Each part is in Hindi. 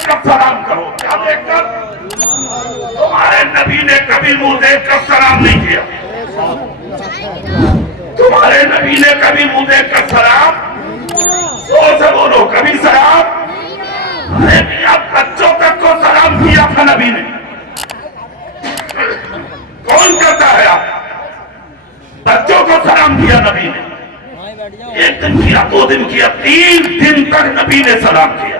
देखकर सलाम करो। क्या देखकर? तुम्हारे नबी ने कभी मुंह देखकर सलाम नहीं किया। तुम्हारे नबी ने कभी मुंह देखकर सलाम, जोर से बोलो, कभी सलाम? अरे मियां, बच्चों तक को सलाम किया था नबी ने। कौन करता है? आप बच्चों को सलाम किया नबी ने। एक दिन किया, 2 दिन किया, 3 दिन तक नबी ने सलाम किया।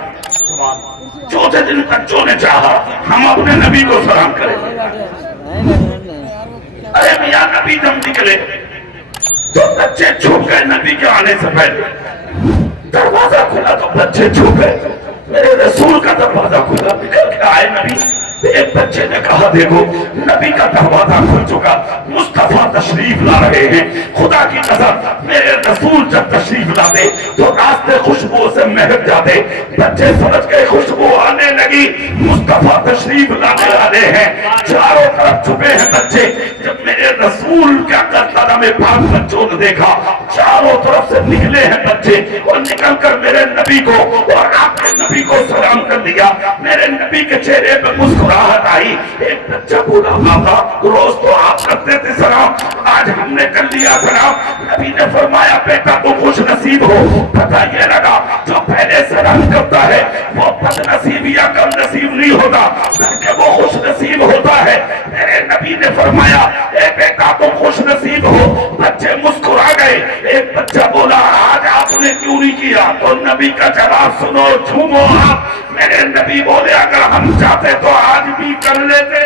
चौथे दिन बच्चों ने चाहा हम अपने नबी को सलाम करें। अरे मियां, नबी जब निकले तो बच्चे छुप गए। नबी के आने से पहले दरवाजा खुला तो बच्चे छुप गए। मेरे रसूल का दरवाजा खुला, निकल के आए नबी। एक बच्चे ने कहा, देखो नबी का दरवाजा खुल चुका, मुस्तफा तशरीफ ला रहे हैं। खुदा की कसम, मेरे रसूल जब तशरीफ लाते तो रास्ते खुशबू से महक जाते। बच्चे समझ गए खुशबू आने लगी, मुस्तफा तशरीफ लाने वाले हैं। चारों तरफ छुपे हैं बच्चे। जब मेरे रसूल क्या करता में 5 बच्चों ने देखा, चारों तरफ से निकले हैं बच्चे और निकलकर मेरे नबी को और आपके नबी को सलाम कर दिया। मेरे नबी के चेहरे पर मुस्कुराहट आई। एक बच्चा बोला, बाबा रोज तो आप करते थे सलाम, आज हमने कर लिया सलाम। नबी ने फरमाया, बेटा तो खुश नसीब हो। पता ये लगा जो पहले सलाम करता है वो बदनसीब या कम नसीब नहीं होता, बल्कि वो खुश नसीब होता है। मेरे नबी ने फरमाया, ए बेटा तो खुश नसीब हो। बच्चे मुस्कुरा गए। एक बच्चा बोला, आज आपने क्यों नहीं किया? तो नबी का जवाब सुनो, झूमो आप। मेरे नबी बोले, अगर हम चाहते तो आज भी कर लेते।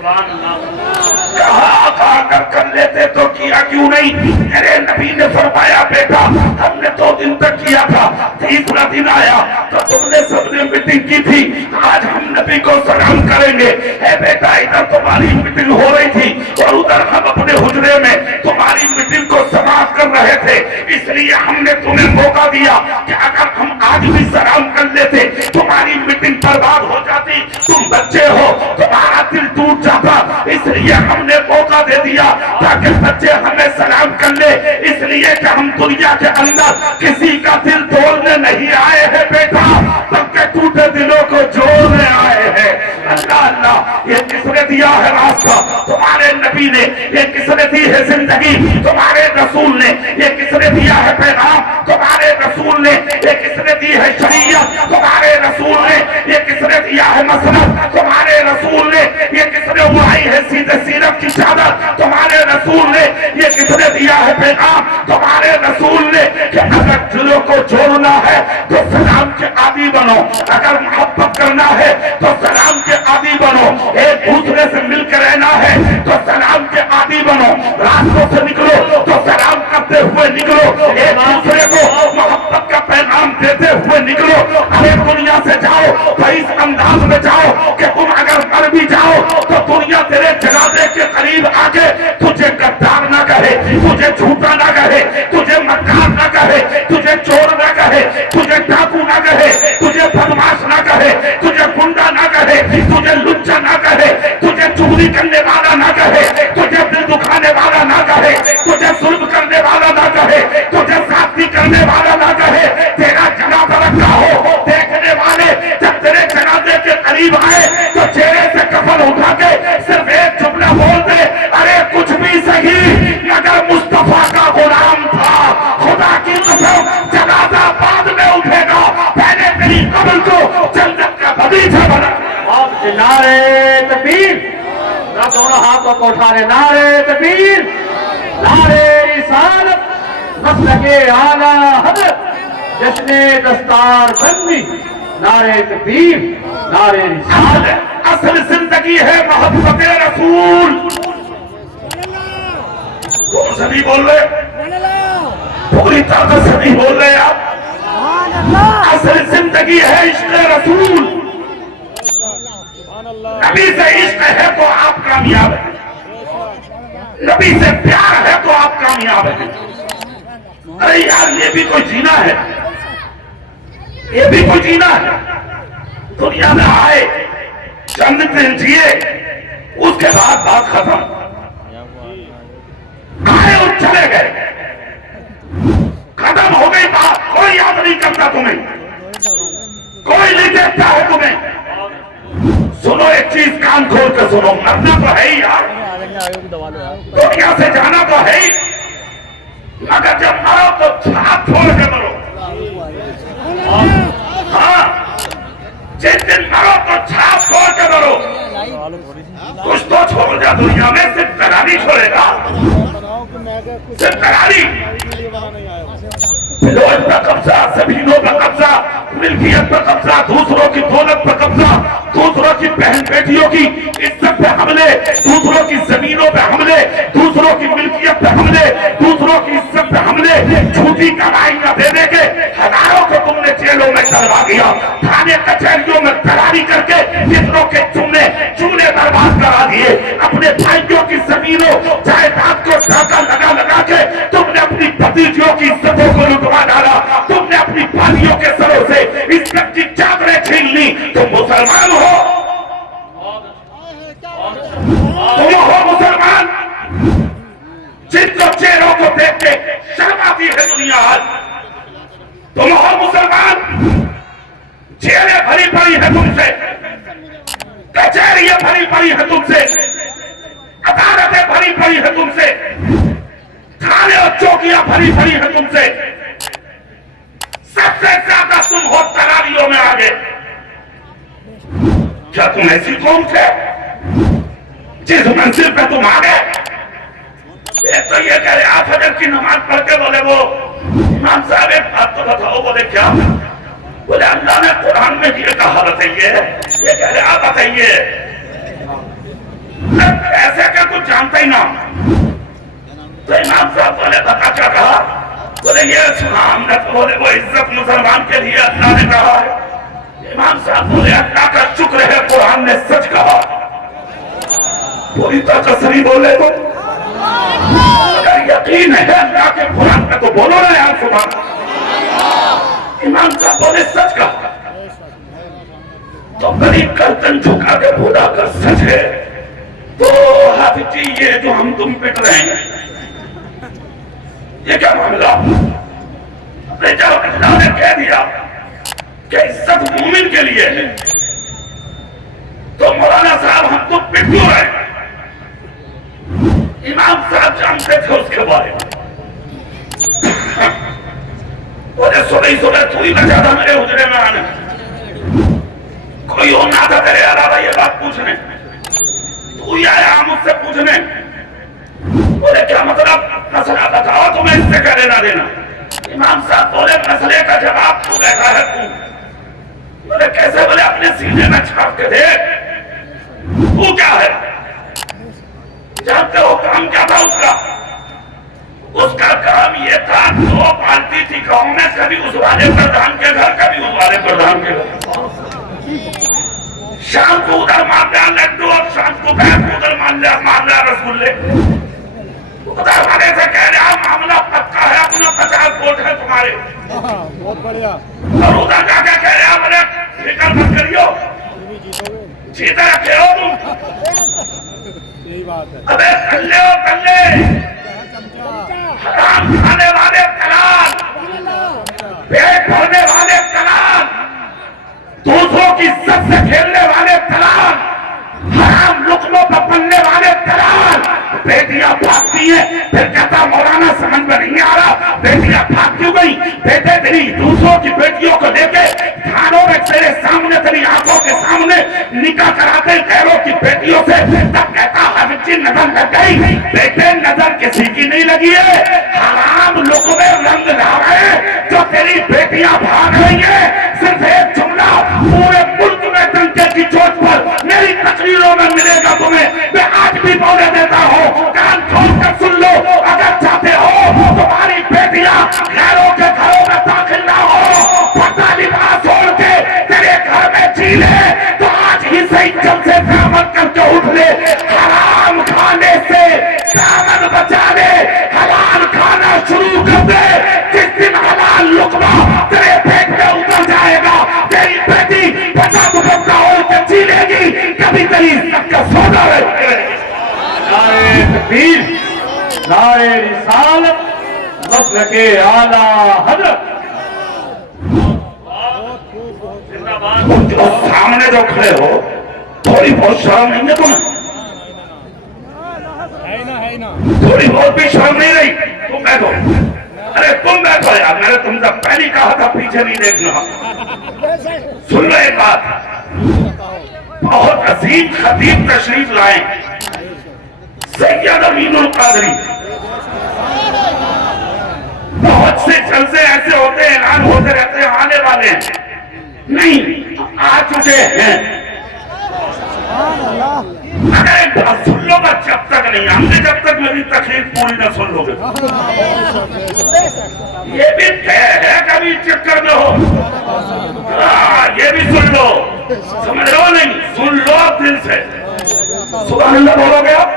कहा अगर कर लेते तो किया क्यों नहीं? मेरे नबी ने फरमाया, बेटा हमने 2 दिन तक किया था, 3रा दिन आया तो तुमने सबने मीटिंग की थी, आज हम नबी को सलाम करेंगे। ए बेटा, इधर तुम्हारी मीटिंग हो रही थी और उधर हम अपने हुजरे में तुम्हारी मीटिंग को समाप्त कर रहे थे, इसलिए हमने तुम्हें मौका दिया कि अगर हम आज भी सलाम कर लेते तुम्हारी मीटिंग बर्बाद हो जाती। तुम बच्चे हो, तुम्हारा दिल टूट जाता, इसलिए हमने मौका दे दिया ताकि बच्चे हमें सलाम कर ले। इसलिए कि हम दुनिया के अंदर किसी का दिल तोड़ने नहीं आए हैं बेटा, बल्कि टूटे दिलों को जोड़ने आए हैं। अल्लाह अल्लाह, ये किसने दिया है रास्ता? तुम्हारे नबी ने। ये किसने दी है जिंदगी? तुम्हारे रसूल ने। ये किसने दिया है पैगाम? तुम्हारे रसूल ने। ये किसने दी है शरीयत? तुम्हारे रसूल ने। ये किसने दिया है मसलक? तुम्हारे रसूल ने। ये किसने उड़ाई है सीधे सीरत की चादर? तुम्हारे रसूल ने। ये किसने दिया है पैगाम? तुम्हारे रसूल ने। कि अगर दिलों को जोड़ना है तो सलाम के आदी बनो, अगर मोहब्बत करना है तो सलाम के आदी बनो, एक दूसरे से मिलकर रहना है तो सलाम के आदी बनो, रास्तों से निकलो तो सलाम करते हुए निकलो, एक दूसरे को मोहब्बत का पैगाम देते हुए निकलो। अरे दुनिया से जाओ तो इस अंदाज में जाओ कि तुम अगर मर भी जाओ तो दुनिया तेरे जनाजे के करीब आके तुझे गद्दार ना कहे, तुझे झूठा ना कहे, तुझे मक्कार ना कहे, तुझे चोर ना कहे, तुझे डाकू ना कहे, तुझे बदमाश ना कहे, तुझे गुंडा ना कहे, तुझे लुच्चा ना कहे, तुझे चोरी करने वाला ना कहे, तुझे दिल दुखाने वाला ना कहे, तुझे जुल्म करने वाला ना कहे, तुझे साथी करने वाला ना कहे। तेरा जनाजा रखा हो, देखने वाले जब तेरे जनाजे के करीब आए तो चेहरे से कफन उठा के सिर्फ एक जुमला बोल दे, अरे कुछ भी सही मगर मुस्तफा का गुलाम था। खुदा की कसम, जनाजा बाद में उठेगा, पहले तेरी कब्र को जन्नत का बगीचा बना। आपके नारे तकबीर, ना दोनों हाथों को उठा रहे, नारे तकबीर, नारे रिसालत, मसलके आला हज़रत, जिसने दस्तार बंदी, नारे तकबीर, नारे रिसालत। असल जिंदगी है मोहब्बत रसूल। कौन सा नहीं बोल रहे? पूरी ताकत से नहीं बोल रहे आप। असल जिंदगी है इश्क़ रसूल। नबी से इश्क है तो आप कामयाब हैं, नबी से प्यार है तो आप कामयाब हैं। अरे यार, ये भी कोई जीना है, ये भी कोई जीना है। दुनिया में आए, चंद दिन जिए, उसके बाद बात खत्म। आए और चले गए, खत्म हो गई बात। कोई याद नहीं करता तुम्हें, कोई नहीं देखता है तुम्हें? सुनो एक चीज, कान खोल कर सुनो, मरना तो है ही यार, दुनिया से जाना तो है ही, मगर जब मरो तो छाप छोड़ के मरो। हाँ, जिस दिन मरो तो छाप छोड़ के मरो। कुछ तो छोड़ जा दुनिया में, सिर्फ करारी छोड़ेगा, सिर्फ करारी। फिलौज पर कब्जा, जमीनों पर कब्जा, मिल्कियत पर कब्जा, दूसरों की दौलत पर कब्जा, दूसरों की बहन बेटियों की इज्जत पे हमले, दूसरों की जमीनों पे हमले, दूसरों की मिल्कियत पे हमले, दूसरों की इज्जत पे हमले, झूठी कमाई न देने के हजारों को तुमने जेलों में डलवा दिया, थाने कचहरियों में दलाली करके कितनों के चूने बर्बाद करा दिए, अपने भाइयों की जमीनों जायदाद को डाका लगा लगा के तुमने अपनी भतीजियों की इज्जतों को लुटवा डाला, तुमने अपनी भाइयों के सरों से इज्जत की चादरें छीन ली। तुम मुसलमान हो, तुम हो मुसलमान जिनको चेहरों को देख के शर्म आती है दुनिया आज। तुम हो मुसलमान, जेलें भरी पड़ी है तुमसे, कचहरियां भरी पड़ी है तुमसे, अदालतें भरी पड़ी है तुमसे, थाने और चौकियां भरी पड़ी है तुमसे। सबसे ज्यादा तुम हो दलालियों में आगे। क्या तुम ऐसी कौन थे जिस मंजिल पे तुम आ गए? एक तो ये कह रहे आप फजर की नमाज पढ़ के बोले वो इमाम साहब एक बात तो बताओ, बोले क्या? बोले अल्लाह ने कुरान में ये कहा बताइए। ये कह रहे आप बताइए, ऐसे क्या कुछ जानते ही ना। तो इमाम साहब बोले बता क्या कहा? बोले ये सुना हमने, तो बोले वो इज्जत मुसलमान के लिए अल्लाह ने कहा है। इमाम साहब बोले अल्लाह का शुक्र है कुरान ने सच कहा। पूरी ताकत से नहीं बोले तो अगर यकीन है अल्लाह के कुरान पे तो बोलो ना यार सुबह। इमाम साहब बोले सच कहा। तो करीब गर्दन झुका के बोला कर सच है तो हाफिज जी ये जो हम तुम पिट रहे हैं ये क्या मामला? जब अल्लाह ने कह दिया कि इज्जत मोमिन के लिए है तो मौलाना साहब हम तो पिट क्यों रहे? इमाम साहब जानते थे उसके बारे में। बोले सुबह सुबह तू ही बचा था मेरे उजरे में आने, कोई और ना था तेरे अलावा ये बात पूछने, तू ही आया मुझसे पूछने। बोले क्या मतलब? मसला बताओ, तुम्हें इससे क्या लेना देना? इमाम साहब बोले मसले का जवाब तू बैठा है तू। बोले कैसे? बोले अपने सीने में छाप के देख तू क्या है। जानते हो काम क्या था उसका? उसका काम ये था, दो पार्टी थी गांव में, कभी उस वाले प्रधान के घर कभी उस वाले प्रधान के घर। शाम को उधर मार लिया लड्डू और शाम को बैठ उधर मार लिया रसगुल्ले। उधर वाले से कह रहा मामला पक्का है, अपना 50 वोट है तुम्हारे। बहुत बढ़िया। और उधर जाके कह रहा बोले फिक्र मत करियो, जीते रखे हो तुम। यही बात है। अबे कल्ले हो कल्ले, हराम खाने वाले दलाल, पेट भरने वाले दलाल, दूसरों की इज्जत से खेलने वाले दलाल, हराम लुकमों पर पलने वाले दलाल। बेटियां भागती हैं, फिर कहता मौलाना समझ में नहीं आ रहा बेटियां भाग क्यों गई? बेटे तेरी दूसरों की बेटियों को लेके थानों में तेरे सामने, तेरी आंखों के सामने निकाह कराते गैरों की बेटियों से, तब कहता हाफिज जी नजर लग गई। बेटे नजर किसी की नहीं लगी है, हराम लुकमे रंग ला रहे जो तेरी बेटियां भाग रही है। सिर्फ एक जुमला पूरे मुल्क में डंके की चोट पर मेरी तकरीरों में मिलेगा तुम्हें, मैं आज भी बोले देता हूँ, कान खोल कर सुन लो। अगर चाहते हो तुम्हारी बेटियां गैरों के घरों में दाखिल ना हो, पता लिबास छोड़ के तेरे घर में जी ले, तो आज ही सही जल से दामन करके उठ ले। हराम खाने से दामन बचा ले, हलाल खाना शुरू कर दे। जिस दिन हलाल लुकमा तेरे पेट में उतर जाएगा, तेरी बेटी 50 रुपया और के जी लेगी, कभी तेरी इज्जत का सौदा रहेगा। नारे तकबीर, नारे रिसालत, मसलके आला हज़रत। तुम जो सामने जो खड़े हो थोड़ी बहुत शर्म नहीं है तुम्हें? है ना थोड़ी बहुत भी शर्म नहीं रही? तुम बैठो, अरे तुम बैठो यार, मैंने तुमसे पहले कहा था पीछे नहीं देखना। सुन लो एक बात, बहुत अजीम खतीब तशरीफ लाए सैयद अमीनुल कादरी। बहुत से जलसे ऐसे होते हैं, ऐलान होते रहते हैं, आने वाले हैं, नहीं आ चुके हैं। अरे सुन लो बस, जब तक नहीं हमने, जब तक मेरी तकलीफ पूरी न सुन लोगे। ये भी तय है कभी चक्कर में हो, ये भी सुन लो, समझ लो नहीं, सुन लो दिल से। सुभान अल्लाह बोलोगे आप?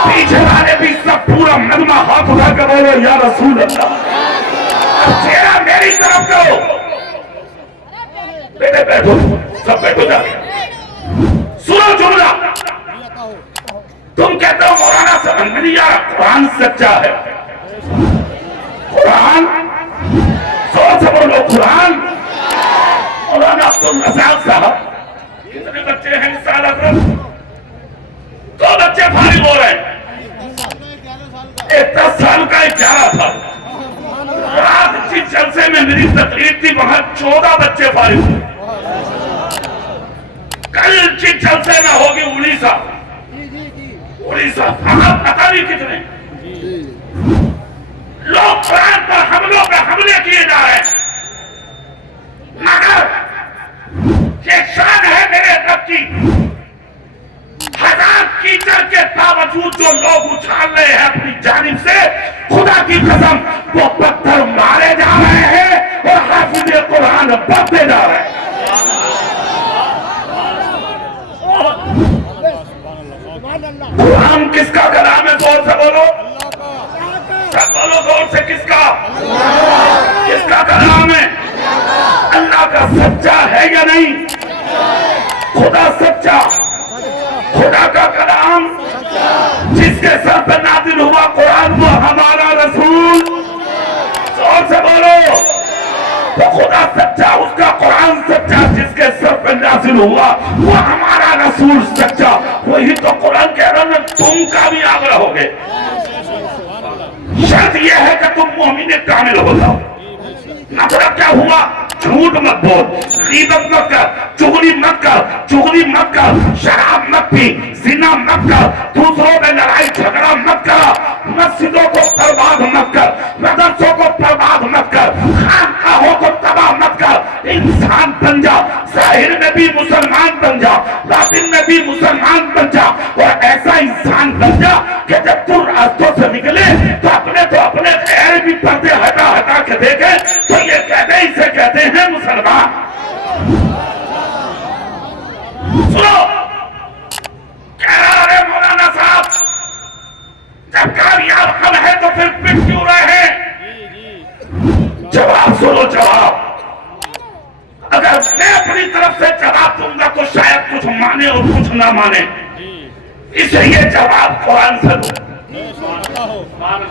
पीछे वाले भी सब पूरा मजमा हाथ उठा कर बोलो या रसूल अल्लाह। चेहरा मेरी तरफ करो। बेटे बैठो, सब बैठो जाके। सुनो जुमला, तुम कहते हो मौलाना समझ में नहीं आ रहा, कुरान सच्चा है। कुरान सोच से बोलो, कुरान। मौलाना अब्दुल रज़ाक साहब, कितने बच्चे हैं इस साल? अकरम 2 बच्चे फारिग हो रहे हैं, एक 10 साल का, एक 11 साल। रात जिस जलसे में मेरी तकलीफ थी वहां 14 बच्चे फारिग हुए। कल जिस जलसे में होगी उड़ीसा, वहां पता नहीं कितने लोग कुरान पर हमलों पे हमले किए जा रहे हैं। मगर ये शान है मेरे रब की, हजार कीचड़ के बावजूद जो लोग उछाल रहे हैं अपनी जानिब से, खुदा की कसम वो पत्थर मारे जा रहे हैं और हाफिज कुरान बढ़ते जा रहे हैं। कुरान किसका कलाम है? जोर से बोलो, सब बोलो जोर से, किसका? किसका कलाम है? अल्लाह का सच्चा है या नहीं? खुदा सच्चा, खुदा का कलाम जिसके सर पर नाजिल हुआ कुरान, वो हमारा रसूल। जोर से बोलो, तो खुदा सच्चा, उसका कुरान सच्चा, जिसके सर पर नाजिल हुआ वो हमारा रसूल सच्चा। वही तो कुरान कह रहा है तुम कामयाब रहोगे, शर्त यह है कि तुम मोमिन कामिल हो जाओ। मतलब क्या हुआ? झूठ मत बोल, गीबत मत कर, चुगली मत कर, चुगली मत कर, शराब मत पी, जिना मत कर, दूसरों में लड़ाई झगड़ा मत कर, मस्जिदों को बर्बाद मत कर, मदरसों को बर्बाद मत कर, खानकाहों को तबाह मत कर। इंसान बन जा, जाहिर में भी मुसलमान बन जा, बातिन में भी मुसलमान बन जा, और ऐसा इंसान बन जा कि जब तू रास्तों से निकले तो अपने खैर भी पर्दे हटा हटा के देखे तो ये कहते, इसे कहते हैं मुसलमान। सुनो, कह रहा है मौलाना साहब, जब कामयाब हम है तो फिर पिट क्यों रहे हैं? जवाब सुनो, जवाब। अगर मैं अपनी तरफ से जवाब दूंगा तो शायद कुछ माने और कुछ ना माने, इसलिए जवाब कुरान से दो।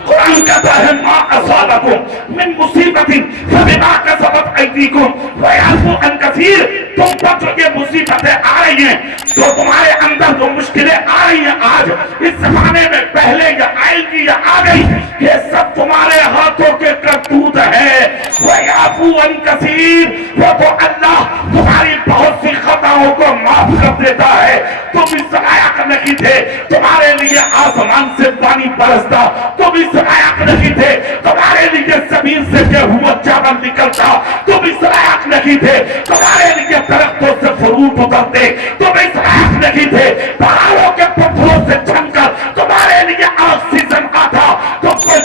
कुरान कहता है मां असाबकुम मिन मुसीबतिन फबिमा कसबत अयदीकुम व याफू अन कसीर। तुम पर जो ये मुसीबतें आ रही हैं, जो तुम्हारे अंदर जो मुश्किलें आ रही हैं आज इस जमाने में, पहले या आएगी या आ गई, ये सब तुम्हारे हाथों के करतूत है। व याफू अन कसीर, वो तो अल्लाह तुम्हारी बहुत सी खताओं को माफ कर देता है। तुम इस लायक नहीं थे, तुम्हारे लिए आसमान से पानी बरसता, तुम इस लायक नहीं थे, तुम्हारे लिए जमीन से गेहूं चावल निकलता, तुम इस लायक नहीं थे, तुम्हारे लिए दरख्तों से फ्रूट उतरते, तुम इस लायक नहीं थे, पहाड़ों के पत्थरों से छनकर तुम्हारे लिए ऑक्सीजन आता। तुमको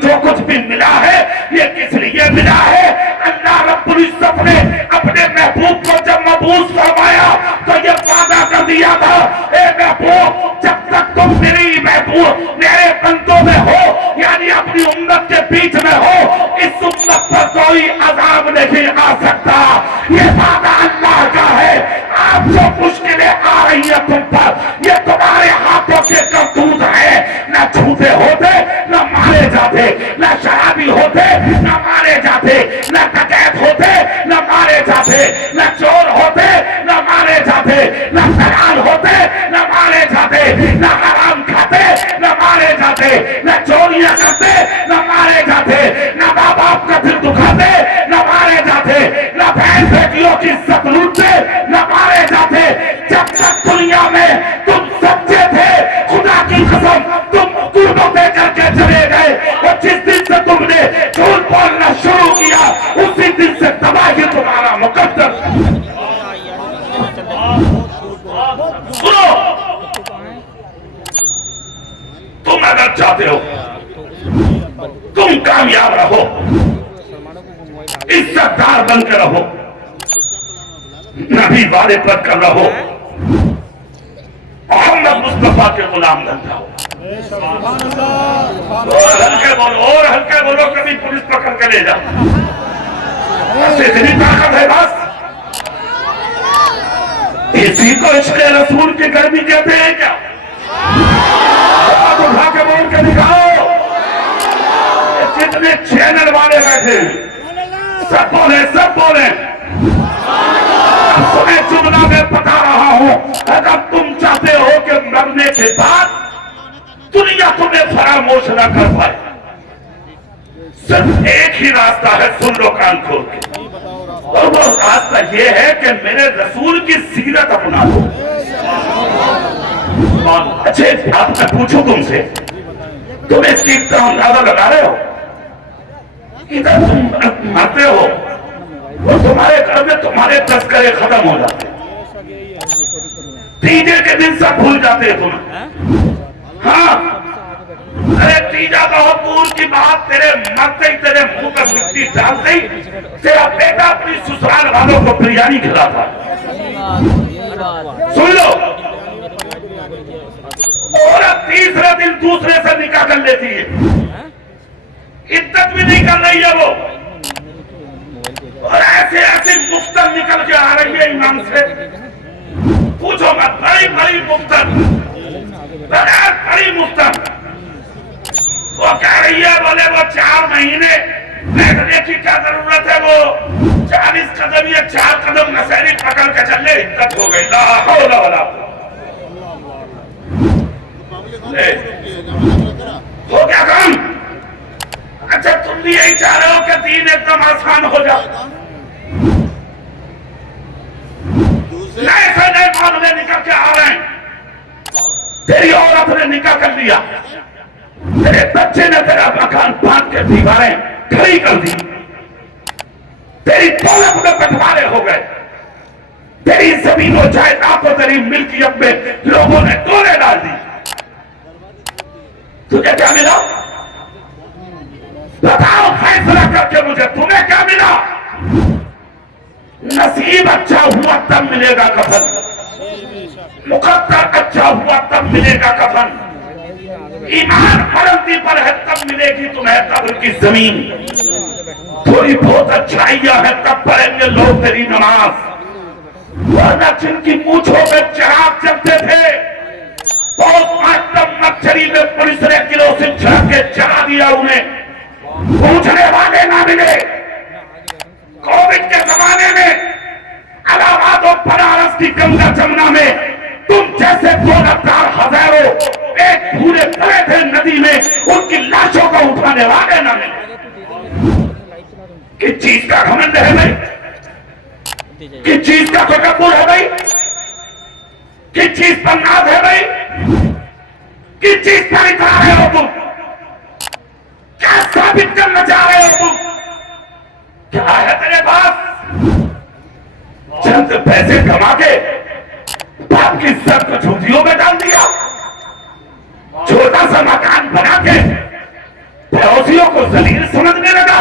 जो कुछ भी मिला है ये किस लिए मिला है? अल्लाह रब्बुल इज्जत ने अपने महबूब को जब मबूस फरमाया तो ये वादा कर दिया था, ए महबूब, जब तक तुम मेरी महबूब मेरे बंदों में हो, यानी अपनी उम्मत के बीच में हो, इस उम्मत पर कोई अजाब नहीं आ सकता। ये वादा अल्लाह का है। आप जो मुश्किलें आ रही है तुम पर, ये तुम्हारे हाथों के करतूत है। न झूठे होते न मारे जाते, न शराबी होते न मारे जाते, न डकैत होते न मारे जाते, जाते, न चोर होते न मारे जाते, न दलाल होते न मारे जाते, न हराम खाते न मारे जाते, न चोरियां करते न मारे जाते, न माँ बाप का दिल दुखाते न मारे जाते, न बहन बेटियों की इज्जत लूटते न मारे जाते। जब तक दुनिया में तुम सच्चे थे, खुदा की कसम तुम कुर्बों दे करके चले गए, और जिस दिन से तुमने झूठ बोलना शुरू किया उसी दिन से तबाही तुम्हारा मुकद्दर। सुनो, तुम अगर चाहते हो तुम कामयाब रहो, इज्जतदार बनकर रहो, नबी वाले पर कर रहो, मोहम्मद मुस्तफा के गुलाम बन जाओ। और हल्के बोलो, और हल्के बोलो, कभी पुलिस पकड़ के ले जाओ। बस इतनी ताकत है बस। इसी को इश्क़ रसूल की गर्मी कहते हैं क्या? हाथ उठा के बोल के दिखाओ। जितने चैनल वाले बैठे सब बोले, सब बोले। तुम्हें जुमला में बता रहा हूं, अगर तुम चाहते हो कि मरने के बाद दुनिया तुम्हें फरामोश न कर पाए, सिर्फ एक ही रास्ता है, सुन लो कान खोल के, और वो रास्ता ये है कि मेरे रसूल की सीरत अपना लो। अच्छा, आप मैं पूछूं तुमसे, तुम इस चीज का अंदाजा लगा रहे हो? इधर तुम मरते हो और तुम्हारे घर में तुम्हारे तस्करे खत्म हो जाते, तीजे के दिन सब भूल जाते हैं तुम्हें। हाँ, अरे तीजा बहुत दूर की बात, तेरे मरते ही तेरे मुंह पर मिट्टी डालते ही तेरा बेटा अपनी ससुराल वालों को बिरयानी खिलाता। सुन लो, और अब तीसरे दिन दूसरे से निकाह कर लेती है, इज्जत भी नहीं कर रही है वो, और ऐसे ऐसे मुफ्तन निकल के आ रही है इमाम से, पूछो मत। बड़ी बड़ी मुफ्तन, बड़ी मुफ्तन। वो कह रही है, बोले वो 4 महीने बैठने की क्या जरूरत है, वो 40 कदम या 4 कदम नशेरी पकड़ के चले, इज्जत हो गई। ला हौला वला हो गया काम। अच्छा, तुम भी यही चाह रहे हो कि दीन एकदम आसान हो जाए, नए से नए मामले निकल के आ रहे हैं। तेरी औरत ने निकाह कर लिया, तेरे बच्चे ने तेरा मकान बांध के दीवारें खड़ी कर दी, तेरी दौलत में बंटवारे हो गए, तेरी जमीनों जायदादों, तेरी मिल्कियत में लोगों ने तोड़े डाल दी। तुझे क्या मिला? बताओ फैसला करके मुझे, तुम्हें क्या मिला? नसीब अच्छा हुआ तब मिलेगा कफन, मुकद्दर अच्छा हुआ तब मिलेगा कफन, ईमान फरंती पर है तब मिलेगी तुम्हें कब्र की जमीन, थोड़ी बहुत अच्छाइयां है तब पढ़ेंगे लोग तेरी नमाज, वरना जिनकी मूंछों में चिराग जलते थे, पोस्टमार्टम मक्खरी में पुलिस ने किरोसिन छिड़क के जला दिया, उन्हें पूछने वाले ना मिले। कोविड के जमाने में इलाहाबाद और बनारस की गंगा जमुना में तुम जैसे 2,000 हजारों पेट भूले पड़े थे नदी में, उनकी लाशों को उठाने वाले ना मिले। किस चीज का घमंड है भाई? किस चीज का तकब्बुर है भाई? किस चीज पर नाज है भाई? किस चीज पर इतरा रहे हो तुम? क्या साबित करना चाह रहे हो तुम? क्या है तेरे पास? चंद पैसे कमा के बाप की इज्जत को झूठियों में डाल दिया, छोटा सा मकान बना के पड़ोसियों को जलील समझने लगा,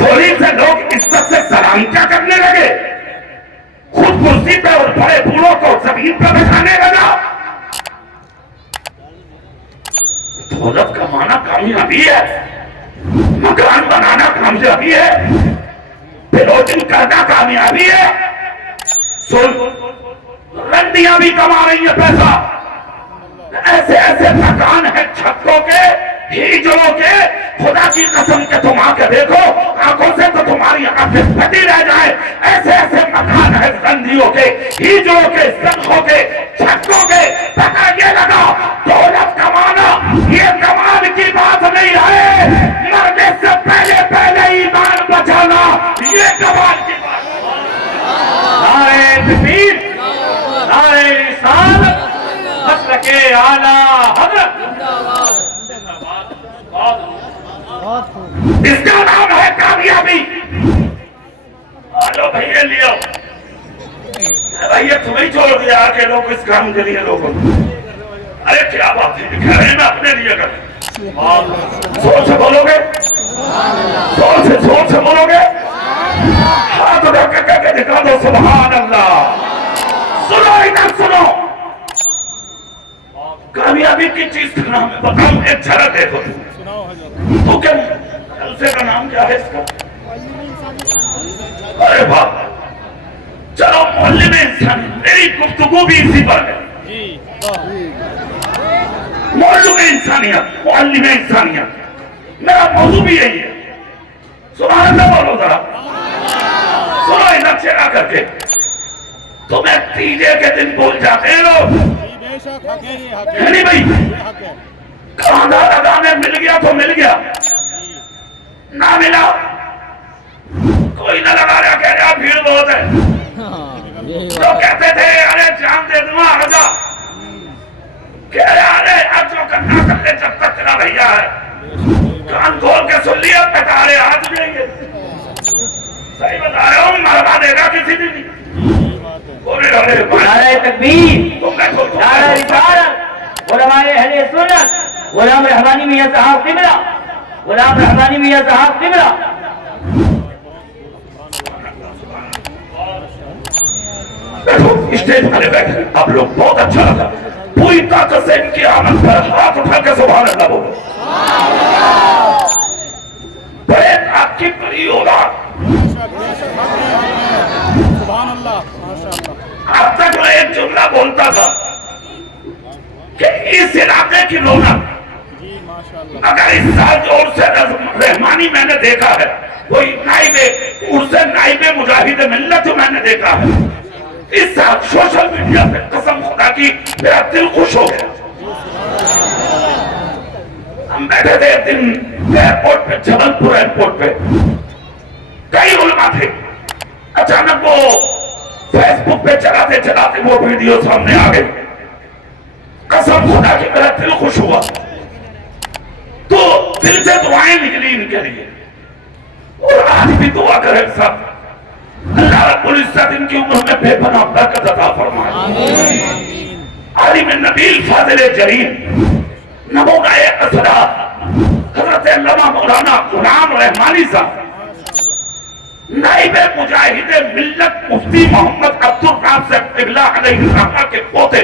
थोड़ी से लोग इज्जत से सलाम क्या करने लगे, खुद कुर्सी पे और बड़े बूढ़ों को जमीन पर बैठाने लगा। दौलत कमाना कामयाबी है, मकान बनाना कामयाबी है, प्लॉटिंग करना कामयाबी है, रंडियां भी कमा रही है पैसा। ऐसे ऐसे मकान है छक्कों के हिजड़ों के, खुदा की कसम के तुम आके देखो, आंखों से तो तुम्हारी आंखें फटी रह जाए। ऐसे ऐसे मकान है बंदियों के, हिजड़ों के, सड़कों के, छक्कों के। पता ये लगा दौलत कमाना ये कमाल की बात नहीं है, मरने से पहले पहले ईमान बचाना ये कमाल की बात है। नारे तकबीर, नारे रिसालत, मसलके आला हज़रत। इसका नाम है कामयाबी। हेलो भैया लियो, भैया तुम्हें छोड़ दिया आके लोग इस काम के लिए लोगों। अरे क्या बात है, कह रहे हैं मैं अपने लिए कर। जोर से बोलोगे, जोर से बोलोगे, हाथ उठा के दिखा दो सुभान अल्लाह। सुनो इधर सुनो, कामयाबी की चीज का नाम है, बताओ एक झलक देखो तुम। तो क्या जलसे का नाम क्या है इसका? अरे बाप, चलो मोहल्ले में इंसान, मेरी गुफ्तगू भी इसी पर है। मोहल्लों में इंसानियत, मोहल्ले में इंसानियत, मेरा मौजू भी यही है। सुभान अल्लाह बोलो जरा, सुनो इधर चेहरा करके। तुम्हें तीजे के दिन भूल जाते हैं लोग, है नहीं भाई? खाना लगाने मिल गया तो मिल गया, ना मिला कोई ना लगा रहा, कह रहा भीड़ बहुत है। तो कहते थे अरे जान दे दूंगा आजा, कह रहा अरे अब जो करना कर ले जब तक तेरा भैया है। कान खोल के सुन लिया, पटारे हाथ जाएंगे। सही बता रहा हूँ, मरवा देगा किसी दिन। नारे तकबीर, नारे रिसालत, उलमाए अहले सुन्नत, गुलाम रहमानी मियां साहब किबला, गुलाम रहमानी मियां साहब किबला। देखो स्टेज वाले बैठे आप लोग, बहुत अच्छा लगा। पूरी ताकत से इनकी आमद पर हाथ उठा के सुभान अल्लाह बोलो। बड़े आपकी बड़ी औलाद, सुभान अल्लाह, माशाअल्लाह। अब तक मैं एक जुमला बोलता था कि इस इलाके की रौनक, अगर इस साल जोर से रहमानी मैंने देखा है, कोई नाइबे उर्से नाइबे मुजाहिद मिल्लत जो मैंने देखा है इस साल सोशल मीडिया पे, कसम खुदा की मेरा दिल खुश हो गया। हम बैठे थे एक दिन एयरपोर्ट पे, जबलपुर एयरपोर्ट पे, कई उलमा थे। अचानक वो फेसबुक पे चलाते चलाते वो वीडियो सामने आ गई। कसम खुदा की मेरा दिल खुश हुआ, तो दिल से दुआएं निकली इनके लिए। और आज भी दुआ करें सब, अल्लाह रब्बुल इज्जत इनकी उम्र में बेपनाह बरकत अता फरमाए। आलिम नबील फाजिल जलील नमूनाए असरा हजरत अल्लामा मौलाना गुलाम रहमानी साहब, नाइबे मुजाहिदे मिल्लत मुफ्ती मोहम्मद अब्दुल नासिर क़िबला अलैहिस्सलाम के पोते,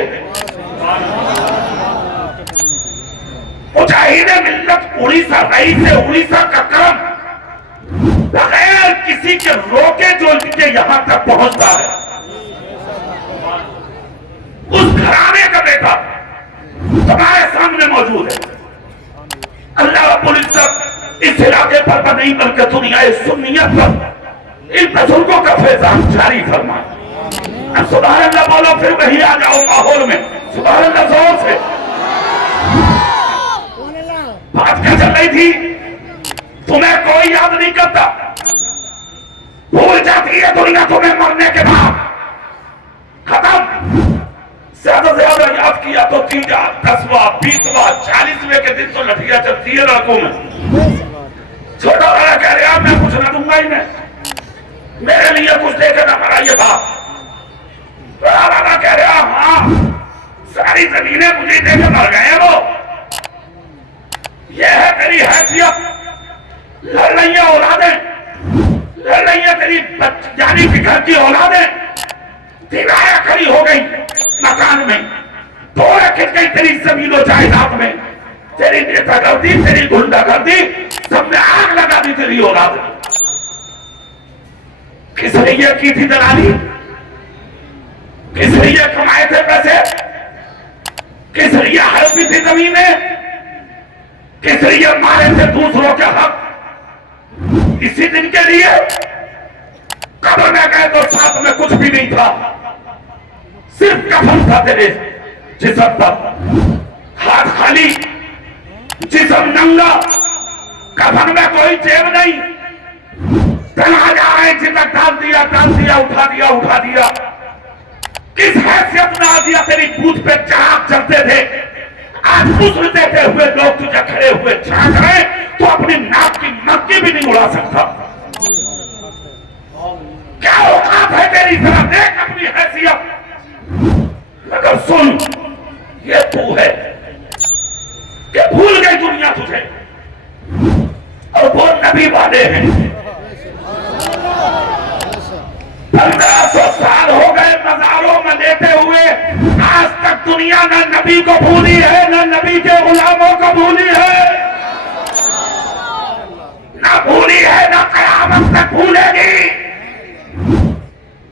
मुजाहिदे मिल्लत उड़ीसा, रईस उड़ीसा का करम बगैर किसी के रोके जो इनके यहां तक पहुंचता है, उस घराने का बेटा तुम्हारे सामने मौजूद है। अल्लाह रब्बुल इज्जत इस इलाके पर नहीं बल्कि दुनिया सुन्नियत पर इन बुजुर्गों का फैजान जारी फरमाए। अब सुभान अल्लाह बोलो, फिर वही आ जाओ माहौल में। सुभान अल्लाह जोर से। बात क्या चल रही थी, तुम्हें कोई याद नहीं करता, भूल जाती है दुनिया तुम्हें मरने के बाद। खत्म। ज्यादा से ज्यादा याद किया तो 3वां, 10वां, 20वां, 40वें के दिन तो लठिया चलती है लड़कों में। छोटा वाला कह रहा मैं कुछ ना दूंगा ही, मैं मेरे लिए कुछ देकर ना मरा ये बात। बड़ा वाला कह रहा हाँ सारी जमीनें मुझे देकर मर गए वो, ये है तेरी हैसियत। लड़ रही है औलादें, लड़ रही है तेरी यानी कि घर की औलादें, दीवारें खड़ी हो गई मकान में, तोड़े खिंच गई तेरी जमीन और जायदाद में, तेरी नेतागर्दी, तेरी गुंडागर्दी, सबने आग लगा दी तेरी औलाद में। किस लिए की थी दलाली, किस लिए कमाए थे पैसे, किस लिए हड़पी थी जमीनें, किस लिए मारे थे दूसरों के हक? इसी दिन के लिए। कब्र में गए तो साथ में कुछ भी नहीं था, सिर्फ कफन था तेरे जिस्म पर, हाथ खाली, जिस्म नंगा, कफन में कोई जेब नहीं। चला जा रहे जितना डाल दिया, उठा दिया, उठा दिया। किस हैसियत में आ दिया? तेरी बूथ पे चाक चलते थे, आज उज्र देते हुए लोग तुझे खड़े हुए झांक रहे, तो अपनी नाक की मक्की भी नहीं उड़ा सकता। क्या औकात है तेरी? जरा देख अपनी हैसियत। मगर सुन, ये तू है कि भूल गई दुनिया तुझे, और वो नबी वाले हैं। 1500 साल हो गए मज़ारों में लेटे हुए, आज तक दुनिया न नबी को भूली है, न नबी के गुलामों को भूली है, न भूली है, न कयामत तक भूलेगी।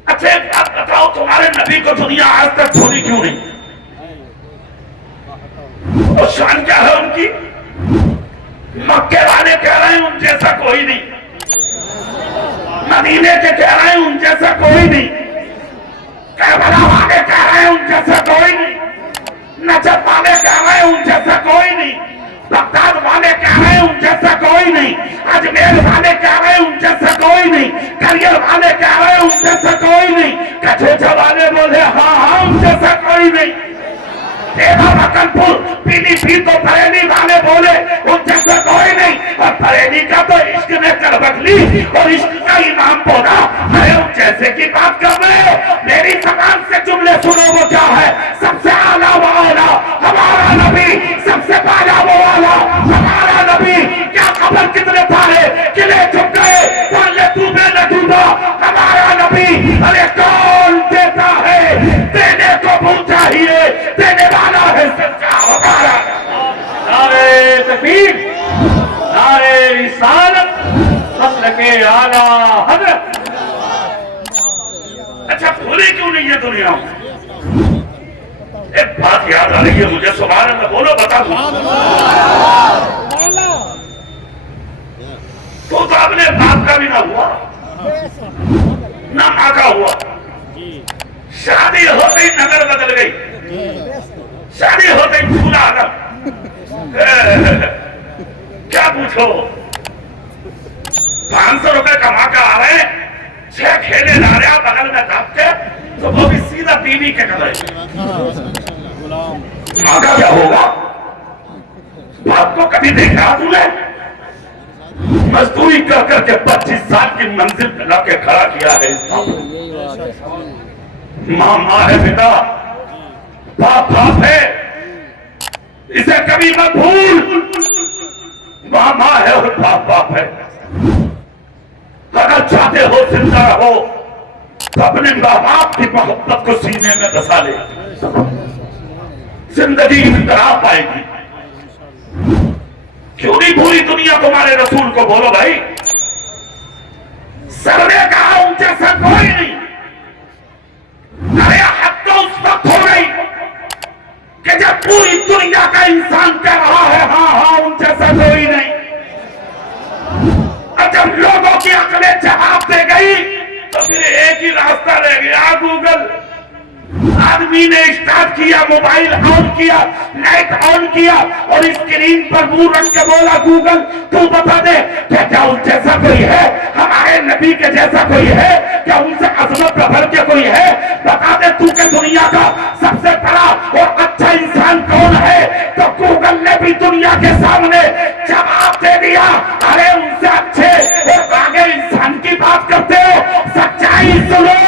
अच्छा एक बात बताओ, तुम्हारे नबी को दुनिया आज तक भूली क्यों नहीं? और शान क्या है उनकी? मक्के वाले कह रहे हैं उन जैसा कोई नहीं, मदीने के कह रहे हैं उन जैसा कोई नहीं, करबला वाले कह रहे हैं उन जैसा कोई नहीं, नजफ वाले कह रहे हैं उन जैसा कोई नहीं, बगदाद वाले कह रहे हैं उन जैसा कोई नहीं, अजमेर वाले कह रहे हैं उन जैसा कोई नहीं, करियर वाले कह रहे हैं उन जैसा कोई नहीं, कचोचा वाले बोले हाँ उन जैसा कोई नहीं, पीलीभीत तो बरेली वाले बोले उन जैसा कोई नहीं, और बरेली का तो इश्क ने करवट ली और इश्क का इमाम बोला। अरे उन जैसे की बात कर रहे हो? मेरी जबान से जुमले सुनो, वो क्या है? सबसे आला वो आला हमारा नबी, सबसे पाला वो आला हमारा नबी। क्या खबर कितने पारे किले चुप गए, बोले डूबे न डूबा हमारा नबी। अरे कौन देता है? देने को भूल चाहिए, देने वाला है सच्चा हमारा। नारे तकबीर, नारे रिसालत, फस्ल के आला हज़रत। अच्छा भूली क्यों नहीं है दुनिया में? एक बात याद आ रही है मुझे, सुभान अल्लाह बोलो, बता दो। तो अपने बाप का भी ना हुआ, ना माँ का हुआ, शादी होते ही नजर बदल गई, शादी होते ही चूल्हा आदम। क्या पूछो, 500 रुपए कमा कर आ रहे, 6 खेले ला रहे बगल में दब के, तो वो भी सीधा बीवी के कर रहे। माँ का क्या होगा? बाप को कभी देखा तूने? मजदूरी कर करके 25 साल की मंजिल पे लाके खड़ा किया है इस बाप को। माँ माँ है बेटा, बाप बाप है, इसे कभी मत भूल। माँ माँ है और बाप बाप है। अगर चाहते हो जिंदा रहो तो अपने माँ बाप की मोहब्बत को सीने में बसा ले, जिंदगी इकरार पाएगी। क्यों नहीं भूली दुनिया तुम्हारे रसूल को? बोलो भाई, सबने कहा उन जैसा कोई नहीं। अरे हद तो उस वक्त हो गई कि जब पूरी दुनिया का इंसान कह रहा है हाँ उन जैसा कोई नहीं, और जब लोगों की अकलें जवाब दे गई तो फिर एक ही रास्ता रह गया, गूगल। आदमी ने स्टार्ट किया, मोबाइल ऑन किया, नेट ऑन किया और स्क्रीन पर मुंह रख के बोला, गूगल तू बता दे क्या उन जैसा कोई है? हमारे नबी के जैसा कोई है क्या? उनसे अजमत भर के कोई है? बता दे तू के दुनिया का सबसे बड़ा और अच्छा इंसान कौन है? तो गूगल ने भी दुनिया के सामने जवाब दे दिया, अरे उनसे अच्छे और आगे इंसान की बात करते हो। सच्चाई सुनो,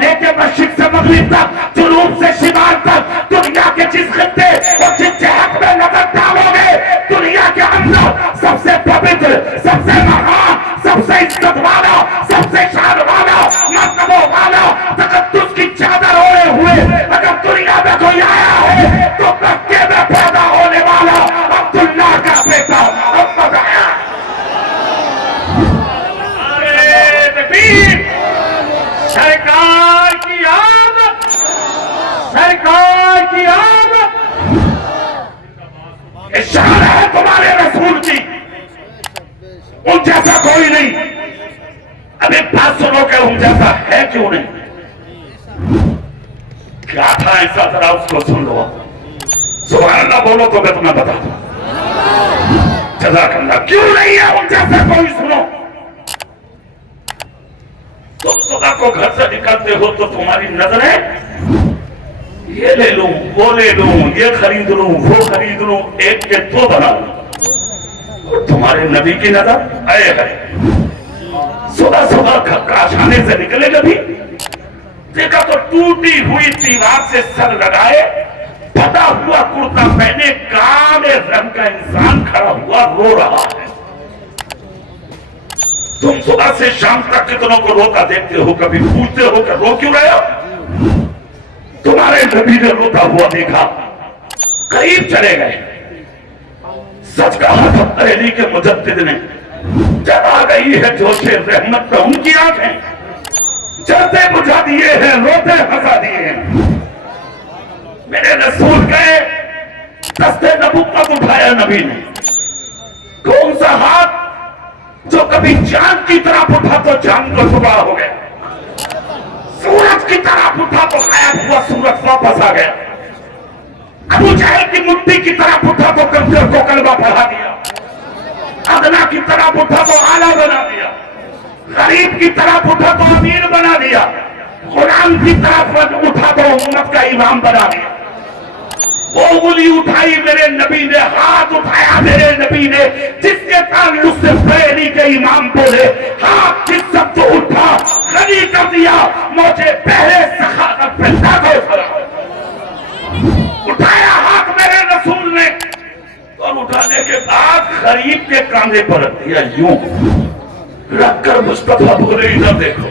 लेके मशरिक से मगरिब तक, जुनूब से शिमाल तक, दुनिया के जिस खित्ते और जिस जहत में नजर डालोगे, दुनिया के अंदर सबसे पवित्र, सबसे महान, सबसे इज्जत वाला, सबसे शान वाला, मर्तबों वाला, तकद्दुस की चादर ओढ़े हुए अगर दुनिया में कोई आया है तो मक्के में पैदा होने वाला अब्दुल्लाह का बेटा मोहम्मद आया। नारे तकबीर, सरकार की आमद, सरकार की आमद। शान है तुम्हारे रसूल की, उन जैसा कोई नहीं। अभी बात सुनो कि उन जैसा है क्यों नहीं, क्या था ऐसा, जरा उसको सुन लो। सुभान अल्लाह बोलो तो मैं तुम्हें बता दूं। जज़ाकल्लाह, क्यों नहीं है उन जैसा कोई। सुनो, तुम सुबह को घर से निकलते हो तो तुम्हारी नजरें ये ले लूं, वो ले लूं, ये खरीद लूं, वो खरीद लूं, एक के दो बना लूं। और तुम्हारे नबी की नजर आए है, सुबह सुबह काशाने से निकले कभी देखा तो टूटी हुई दीवार से सर लगाए, फटा हुआ कुर्ता पहने, काले रंग का इंसान खड़ा हुआ रो रहा है। तुम सुबह से शाम तक कितनों को रोता देखते हो, कभी पूछते हो कि रो क्यों रहे हो। तुम्हारे नबी ने रोता हुआ देखा, करीब चले गए। सच कहा था पहली के मुजद्दिद ने, जब आ गई है जोशे रहमत पे उनकी आंखें जलते बुझा दिए हैं, रोते हंसा दिए हैं। मेरे रसूल गए, दस्ते नबुव्वत उठाया नबी ने। कौन सा हाथ जो कभी चांद की तरफ उठा तो चांद को टुकड़ा हो गया, सूरज की तरफ उठा तो गायब हुआ सूरज वापस आ गया। अबू जहल की मुट्ठी की तरफ उठा तो कमजोर को कलमा पढ़ा दिया, अदना की तरफ उठा तो आला बना दिया, गरीब की तरफ उठा तो अमीर बना दिया, गुलाम की तरफ उठा तो उम्मत का इमाम बना दिया। वो उंगली उठाई मेरे नबी ने, हाथ उठाया मेरे नबी ने, जिसके ताल्लुक से पहली के इमाम बोले हाथ किस सब तो उठा, खड़ी कर दिया मुझे पहले सखावत पे लागो करा। उठाया हाथ मेरे रसूल ने और उठाने के बाद गरीब के कांधे पर रख दिया, यूं रखकर मुस्तफा बोले इधर देखो।